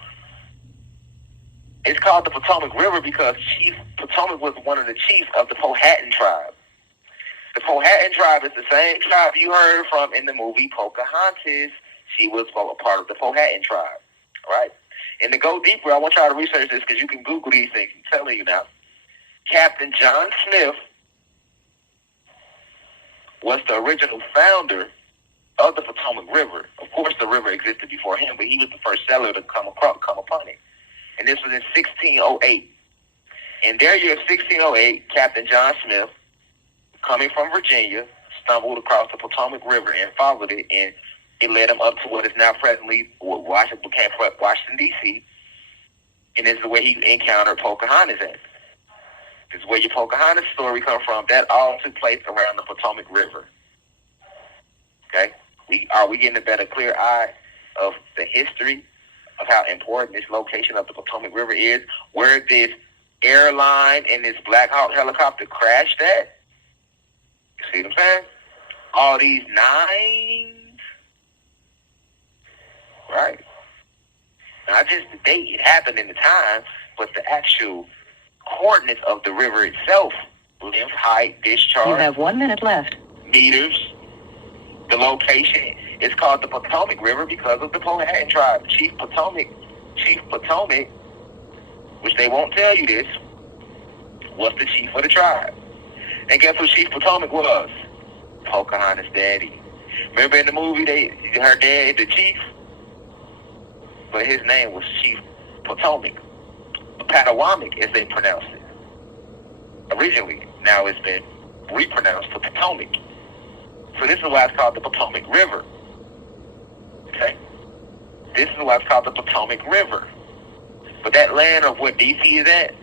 It's called the Potomac River because Chief Potomac was one of the chiefs of the Powhatan tribe. The Powhatan tribe is the same tribe you heard from in the movie Pocahontas. She was a part of the Powhatan tribe, right? And to go deeper, I want y'all to research this because you can Google these things. I'm telling you now. Captain John Smith was the original founder of the Potomac River. Of course, the river existed before him, but he was the first settler to come upon it. And this was in 1608. In their year of 1608, Captain John Smith, coming from Virginia, stumbled across the Potomac River and followed it, and it led him up to what is now presently Washington, D.C., and this is where he encountered Pocahontas at. This is where your Pocahontas story comes from. That all took place around the Potomac River. Okay? Are we getting a better clear eye of the history of how important this location of the Potomac River is, where this airline and this Black Hawk helicopter crashed at? You see what I'm saying? All these nines. Right? Not just the date it happened in the time, but the actual coordinates of the river itself. Length, height, discharge. You have 1 minute left. Meters. The location. It's called the Potomac River because of the Powhatan tribe. Chief Potomac, which they won't tell you this, was the chief of the tribe. And guess who Chief Potomac was? Pocahontas' daddy. Remember in the movie, her dad, the chief? But his name was Chief Potomac. Patawamek, as they pronounced it. Originally, now it's been repronounced to Potomac. So this is why it's called the Potomac River. Okay? This is why it's called the Potomac River. But that land of where D.C. is at,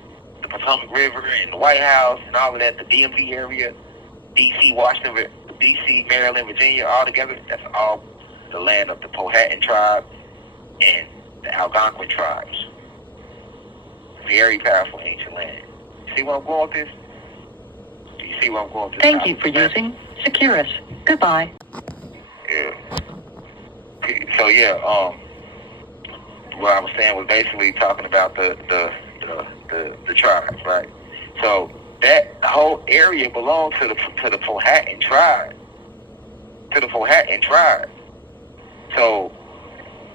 the Potomac River and the White House and all of that, the DMV area, D.C., Washington, D.C., Maryland, Virginia, all together, that's all the land of the Powhatan tribe and the Algonquin tribes. Very powerful ancient land. See where I'm going with this? Do you see where I'm going with this? Thank you for using Securus. Goodbye. Yeah. So yeah, what I was saying was basically talking about the tribes, right? So that whole area belonged to the Powhatan tribe. To the Powhatan tribe. So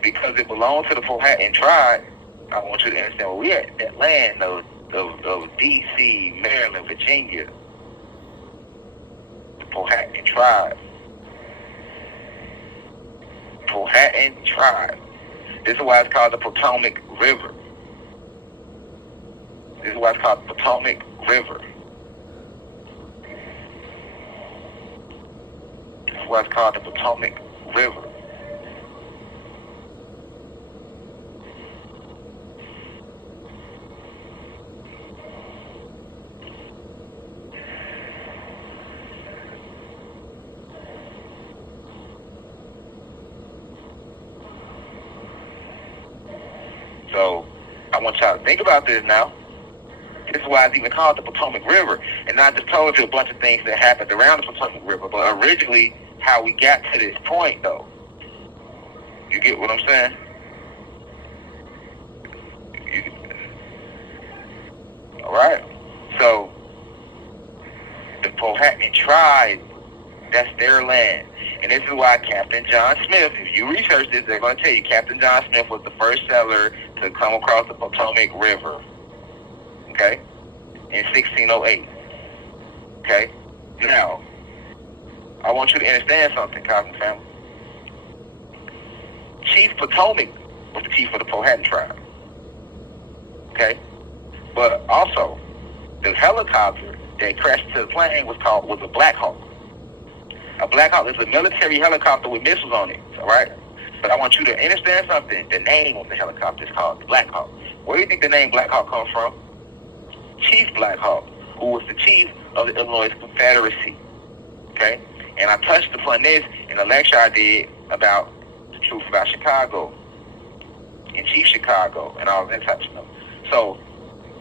because it belonged to the Powhatan tribe, I want you to understand where we at. That land of D.C., Maryland, Virginia, the Powhatan tribe. Powhatan tribe. This is why it's called the Potomac River. This is why it's called the Potomac River. This is why it's called the Potomac River. So I want y'all to think about this now. This is why it's even called the Potomac River. And I just told you a bunch of things that happened around the Potomac River, but originally how we got to this point, though. You get what I'm saying? All right. So the Powhatan tribe, that's their land. And this is why Captain John Smith, if you research this, they're going to tell you Captain John Smith was the first settler to come across the Potomac River. Okay? In 1608. Okay? Now, I want you to understand something, Cosmic family. Chief Potomac was the chief of the Powhatan tribe. Okay? But also, the helicopter that crashed into the plane was a Black Hawk. A Black Hawk is a military helicopter with missiles on it, all right? But I want you to understand something. The name of the helicopter is called Black Hawk. Where do you think the name Black Hawk comes from? Chief Black Hawk, who was the chief of the Illinois Confederacy, okay? And I touched upon this in a lecture I did about the truth about Chicago and Chief Chicago and all that type of stuff. So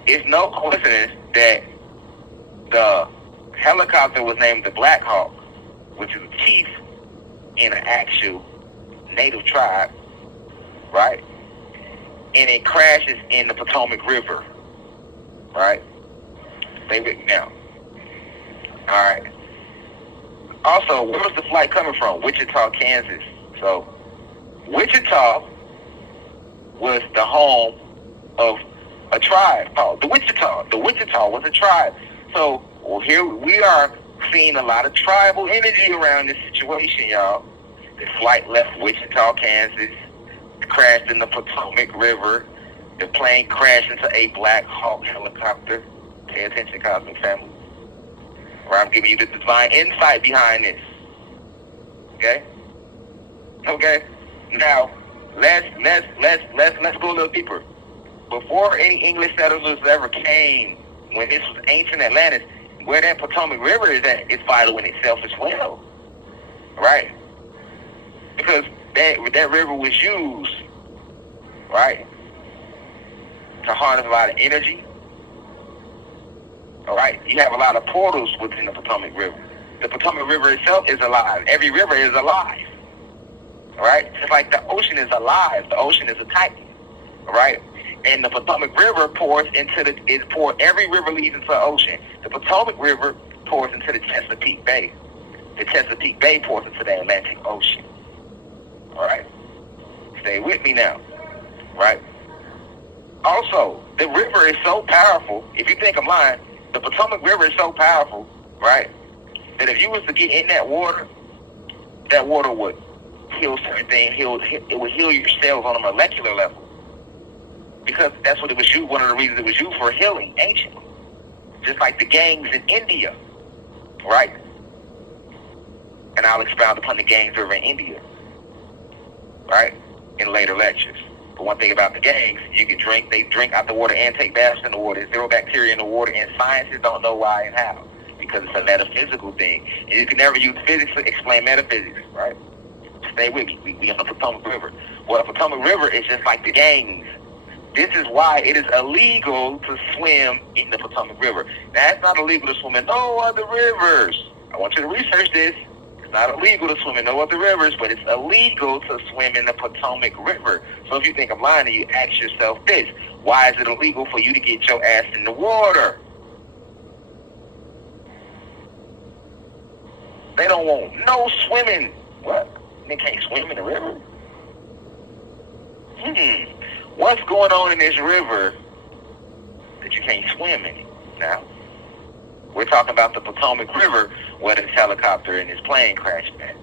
it's no coincidence that the helicopter was named the Black Hawk, which is a chief in an actual native tribe, right? And it crashes in the Potomac River, right? Stay with me now. All right. Also, where was the flight coming from? Wichita, Kansas. So, Wichita was the home of a tribe called the Wichita. The Wichita was a tribe. So, here we are seeing a lot of tribal energy around this situation, y'all. The flight left Wichita, Kansas, crashed in the Potomac River. The plane crashed into a Black Hawk helicopter. Pay attention, Cosmic family. Where I'm giving you the divine insight behind this. Okay? Okay? Now, let's go a little deeper. Before any English settlers ever came, when this was ancient Atlantis, where that Potomac River is at is vital in itself as well. Right? Because that river was used, right, to harness a lot of energy. All right? You have a lot of portals within the Potomac River. The Potomac River itself is alive. Every river is alive. All right? Just like the ocean is alive. The ocean is a titan. All right? And the Potomac River every river leads into the ocean. The Potomac River pours into the Chesapeake Bay. The Chesapeake Bay pours into the Atlantic Ocean. All right? Stay with me now. Right? Also, the river is so powerful. If you think I'm lying, the Potomac River is so powerful, right, that if you was to get in that water would heal certain things. It would heal your cells on a molecular level. Because that's what it was used, one of the reasons it was used for healing, anciently. Just like the gangs in India, right? And I'll expound upon the gangs over in India, right, in later lectures. But one thing about the gangs, they drink out the water and take baths in the water. There's zero bacteria in the water, and scientists don't know why and how. Because it's a metaphysical thing. And you can never use physics to explain metaphysics, right? Stay with me. We on the Potomac River. Well, the Potomac River is just like the gangs. This is why it is illegal to swim in the Potomac River. Now, it's not illegal to swim in no other rivers. I want you to research this. It's not illegal to swim in no other rivers, but it's illegal to swim in the Potomac River. So if you think I'm lying to you, ask yourself this. Why is it illegal for you to get your ass in the water? They don't want no swimming. What? They can't swim in the river? What's going on in this river that you can't swim in? Now, we're talking about the Potomac River where this helicopter and this plane crashed at.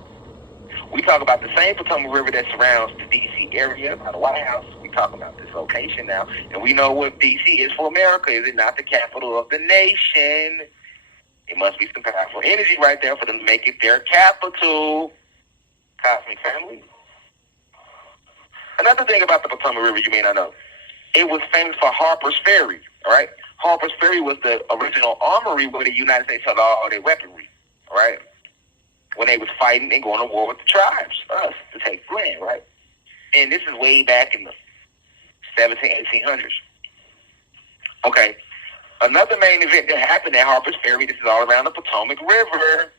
We talk about the same Potomac River that surrounds the D.C. area by the White House. We talk about this location now. And we know what D.C. is for America. Is it not the capital of the nation? It must be some powerful energy right there for them to make it their capital. Cosmic family. Another thing about the Potomac River you may not know. It was famous for Harper's Ferry, all right? Harper's Ferry was the original armory where the United States held all their weaponry, all right? When they was fighting and going to war with the tribes, us, to take land, right? And this is way back in the 1800s. Okay. Another main event that happened at Harper's Ferry, this is all around the Potomac River,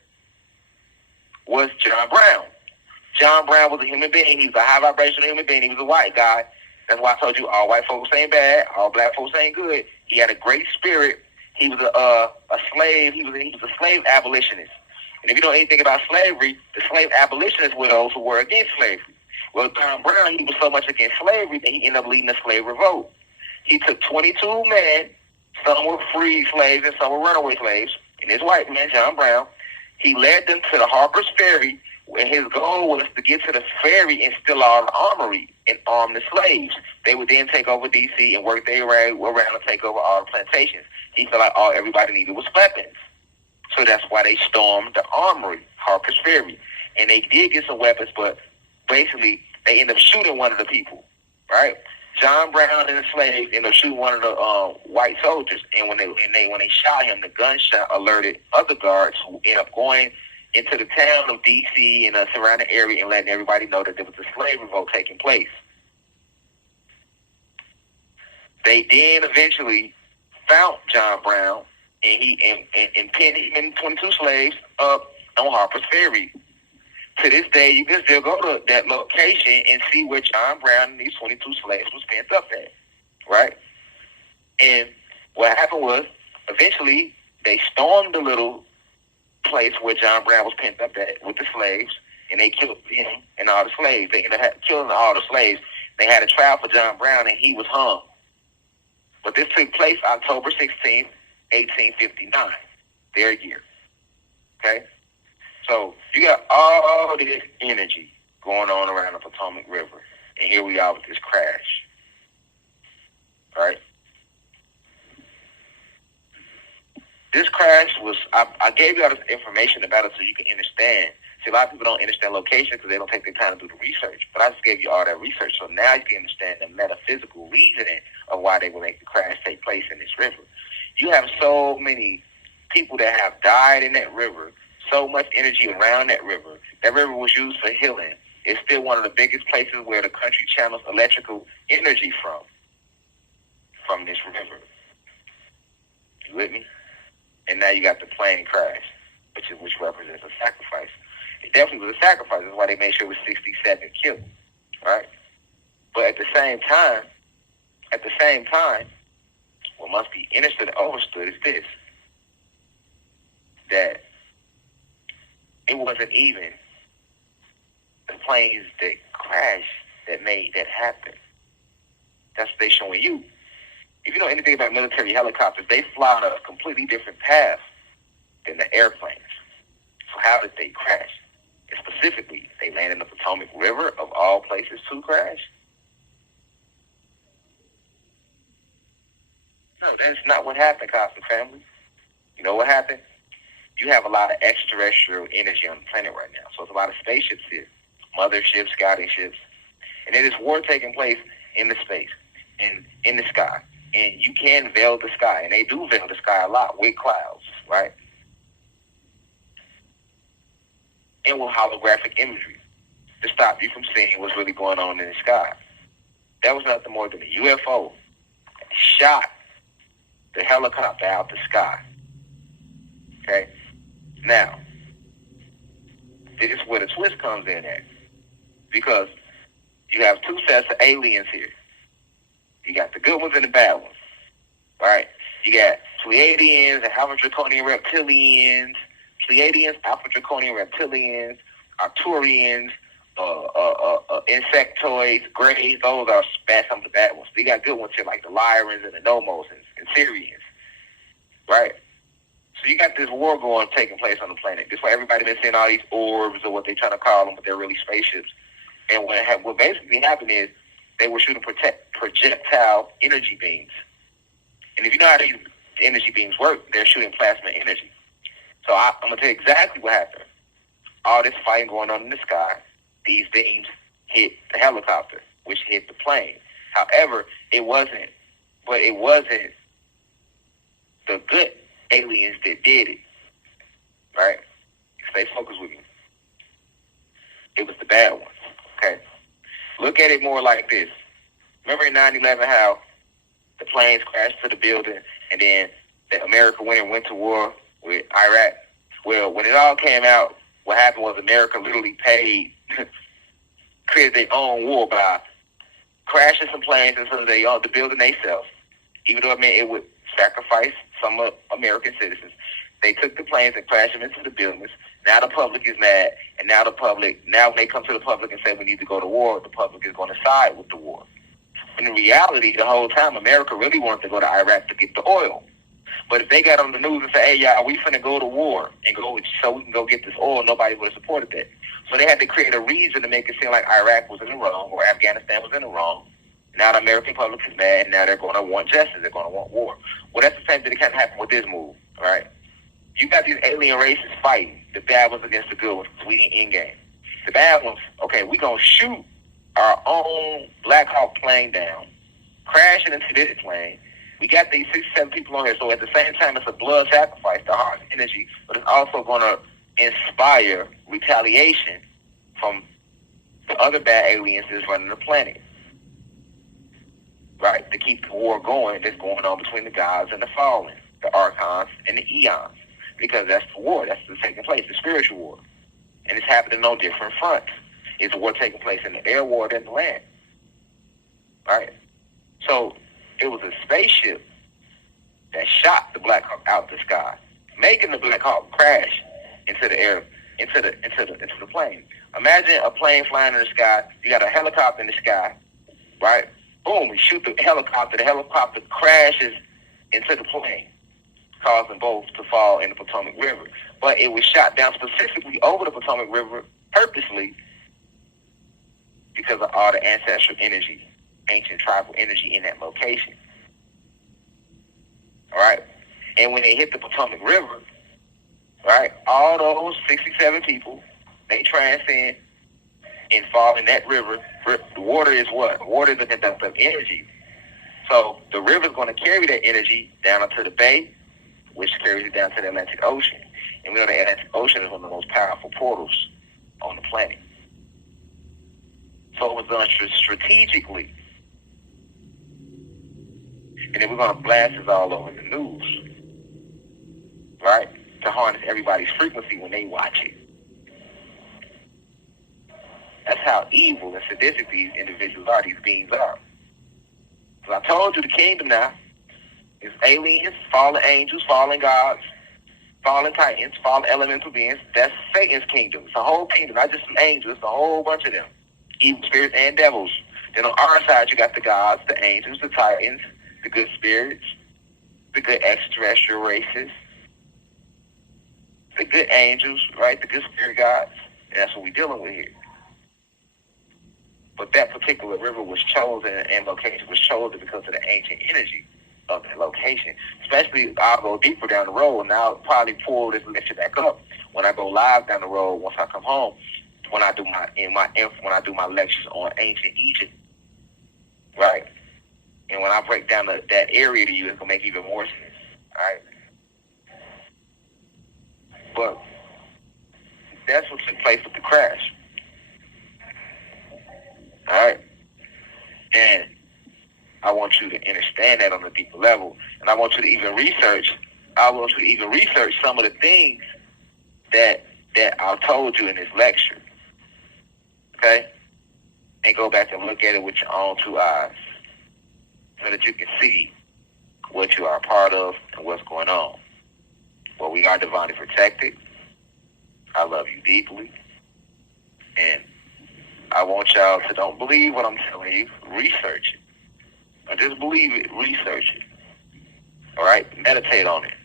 was John Brown. John Brown was a human being. He was a high vibrational human being. He was a white guy. That's why I told you all white folks ain't bad, all black folks ain't good. He had a great spirit. He was a slave. He was a slave abolitionist. And if you know anything about slavery, the slave abolitionists were those who were against slavery. Well, John Brown, he was so much against slavery that he ended up leading a slave revolt. He took 22 men. Some were free slaves and some were runaway slaves. And this white man, John Brown, he led them to the Harper's Ferry, where his goal was to get to the ferry and steal all the armory and arm the slaves. They would then take over D.C. and work their way around to take over all the plantations. He felt like all everybody needed was weapons. So that's why they stormed the armory, Harper's Ferry. And they did get some weapons, but basically they ended up shooting one of the people, right? John Brown and the slaves ended up shooting one of the white soldiers, and when they shot him, the gunshot alerted other guards who ended up going into the town of D.C. and the surrounding area and letting everybody know that there was a slave revolt taking place. They then eventually found John Brown, and he pinned him and 22 slaves up on Harper's Ferry. To this day, you can still go to that location and see where John Brown and these 22 slaves was penned up at, right? And what happened was, eventually, they stormed the little place where John Brown was penned up at with the slaves, and they killed him and all the slaves. They ended up killing all the slaves. They had a trial for John Brown, and he was hung. But this took place October 16th, 1859, their year, okay? So you got all this energy going on around the Potomac River, and here we are with this crash, right? This crash was, I gave you all this information about it so you can understand. See, a lot of people don't understand location because they don't take the time to do the research, but I just gave you all that research, so now you can understand the metaphysical reasoning of why they would make the crash take place in this river. You have so many people that have died in that river, so much energy around that river. That river was used for healing. It's still one of the biggest places where the country channels electrical energy from this river. You with me? And now you got the plane crash, which represents a sacrifice. It definitely was a sacrifice. That's why they made sure it was 67 killed, right? But at the same time, what must be understood and overstood is this, that it wasn't even the planes that crashed that made that happen. That's what they're showing you. If you know anything about military helicopters, they fly on a completely different path than the airplanes. So how did they crash? And specifically, they landed in the Potomac River, of all places to crash? No, that's not what happened, Cosmic family. You know what happened? You have a lot of extraterrestrial energy on the planet right now. So it's a lot of spaceships here, motherships, scouting ships. And there is war taking place in the space and in the sky. And you can veil the sky, and they do veil the sky a lot with clouds, right? And with holographic imagery to stop you from seeing what's really going on in the sky. That was nothing more than a UFO that shot the helicopter out the sky. Okay? Now, this is where the twist comes in at. Because you have two sets of aliens here. You got the good ones and the bad ones. All right? You got Pleiadians and Alpha Draconian reptilians. Pleiadians, Alpha Draconian reptilians, Arcturians, insectoids, greys. Those are some of the bad ones. So you got good ones here like the Lyrans and the Nomos and Syrians. Right? So you got this war taking place on the planet. That's why everybody been seeing all these orbs or what they trying to call them, but they're really spaceships. And what basically happened is they were shooting projectile energy beams. And if you know how these energy beams work, they're shooting plasma energy. So I'm going to tell you exactly what happened. All this fighting going on in the sky, these beams hit the helicopter, which hit the plane. However, it wasn't the good aliens that did it, right? Stay focused with me. It was the bad ones, okay? Look at it more like this. Remember in 9/11 how the planes crashed to the building, and then America went to war with Iraq? Well, when it all came out, what happened was America literally created their own war by crashing some planes into the building themselves. Even though it meant it would sacrifice some American citizens, they took the planes and crashed them into the buildings. Now the public is mad, and now when they come to the public and say we need to go to war, the public is going to side with the war. In reality, the whole time, America really wanted to go to Iraq to get the oil. But if they got on the news and say, hey, y'all, we finna go to war and go so we can go get this oil, nobody would have supported that. So they had to create a reason to make it seem like Iraq was in the wrong or Afghanistan was in the wrong. Now the American public is mad, and now they're going to want justice. They're going to want war. Well, that's the same thing that kind of happened with this move, all right? You got these alien races fighting, the bad ones against the good ones, because we in game. The bad ones, okay, we going to shoot our own Black Hawk plane down, crashing into this plane. We got these 67 people on here, so at the same time, it's a blood sacrifice, the hard energy, but it's also going to inspire retaliation from the other bad aliens that's running the planet, right? To keep the war going that's going on between the gods and the fallen, the archons and the eons, because that's the war that's taking place, the spiritual war, and it's happening on different fronts. It's a war taking place in the air, war, and the land, right? So it was a spaceship that shot the Black Hawk out the sky, making the Black Hawk crash into the air, into the plane. Imagine a plane flying in the sky. You got a helicopter in the sky, right? Boom, we shoot the helicopter. The helicopter crashes into the plane, causing both to fall in the Potomac River. But it was shot down specifically over the Potomac River purposely because of all the ancestral energy, ancient tribal energy in that location. All right? And when they hit the Potomac River, right, all those 67 people, they transcend and fall in that river. The water is what? Water is a conductor of energy. So the river is going to carry that energy down into the bay, which carries it down to the Atlantic Ocean. And we know the Atlantic Ocean is one of the most powerful portals on the planet. So it was done strategically. And then we're going to blast this all over the news, right? To harness everybody's frequency when they watch it. That's how evil and sadistic these individuals are, these beings are. So I told you the kingdom now is aliens, fallen angels, fallen gods, fallen titans, fallen elemental beings. That's Satan's kingdom. It's a whole kingdom, not just some angels. It's a whole bunch of them. Evil spirits and devils. Then on our side, you got the gods, the angels, the titans, the good spirits, the good extraterrestrial races, the good angels, right? The good spirit gods. And that's what we're dealing with here. But that particular river was chosen and location was chosen because of the ancient energy of that location. Especially, I'll go deeper down the road, and I'll probably pull this lecture back up when I go live down the road once I come home. When I do my lectures on ancient Egypt, right? And when I break down that area to you, it's gonna make even more sense, all right? But that's what took place with the crash, all right? And I want you to understand that on a deeper level, and I want you to even research. I want you to even research some of the things that I told you in this lecture. Okay? And go back and look at it with your own two eyes so that you can see what you are a part of and what's going on. Well, we are divinely protected. I love you deeply. And I want y'all to don't believe what I'm telling you. Research it. Or just believe it. Research it. All right? Meditate on it.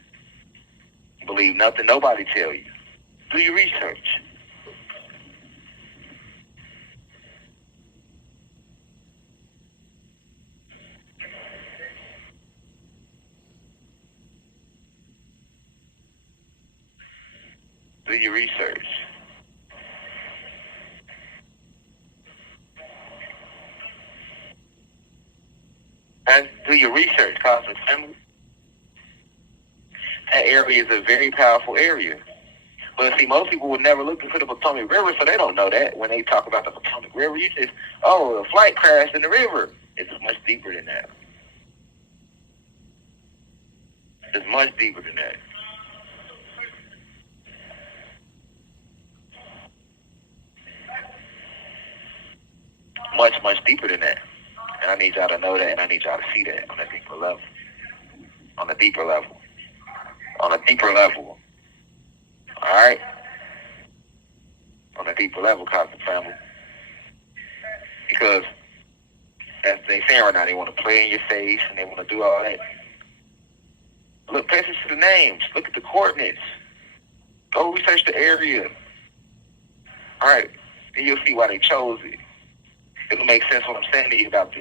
Believe nothing nobody tell you. Do your research. Do your research. And do your research, Cosmic Family. That area is a very powerful area. But see, most people would never look into the Potomac River, so they don't know that when they talk about the Potomac River. You just, a flight crashed in the river. It's much deeper than that. It's much deeper than that. Much, much deeper than that. And I need y'all to know that, and I need y'all to see that on a deeper level. On a deeper level. On a deeper level. All right? On a deeper level, Cosmic Family. Because, as they saying right now, they want to play in your face, and they want to do all that. Look, pay attention to the names. Look at the coordinates. Go research the area. All right? Then you'll see why they chose it. It'll make sense what I'm saying to you about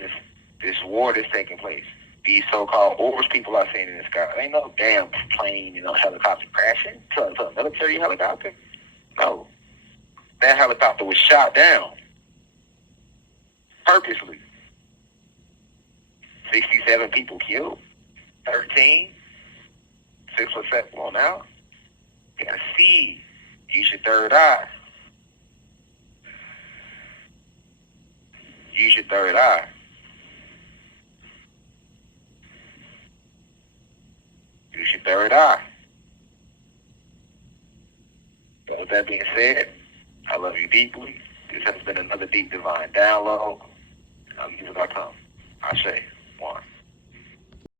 this war that's taking place. These so-called orbs people are seeing in the sky. Ain't no damn plane, helicopter crashing to a military helicopter. No. That helicopter was shot down. Purposely. 67 people killed. 13. 6 or 7 on out. You gotta see. Use your third eye. Use your third eye. Use your third eye. But with that being said, I love you deeply. This has been another Deep Divine Download. I'm Music.com. I say.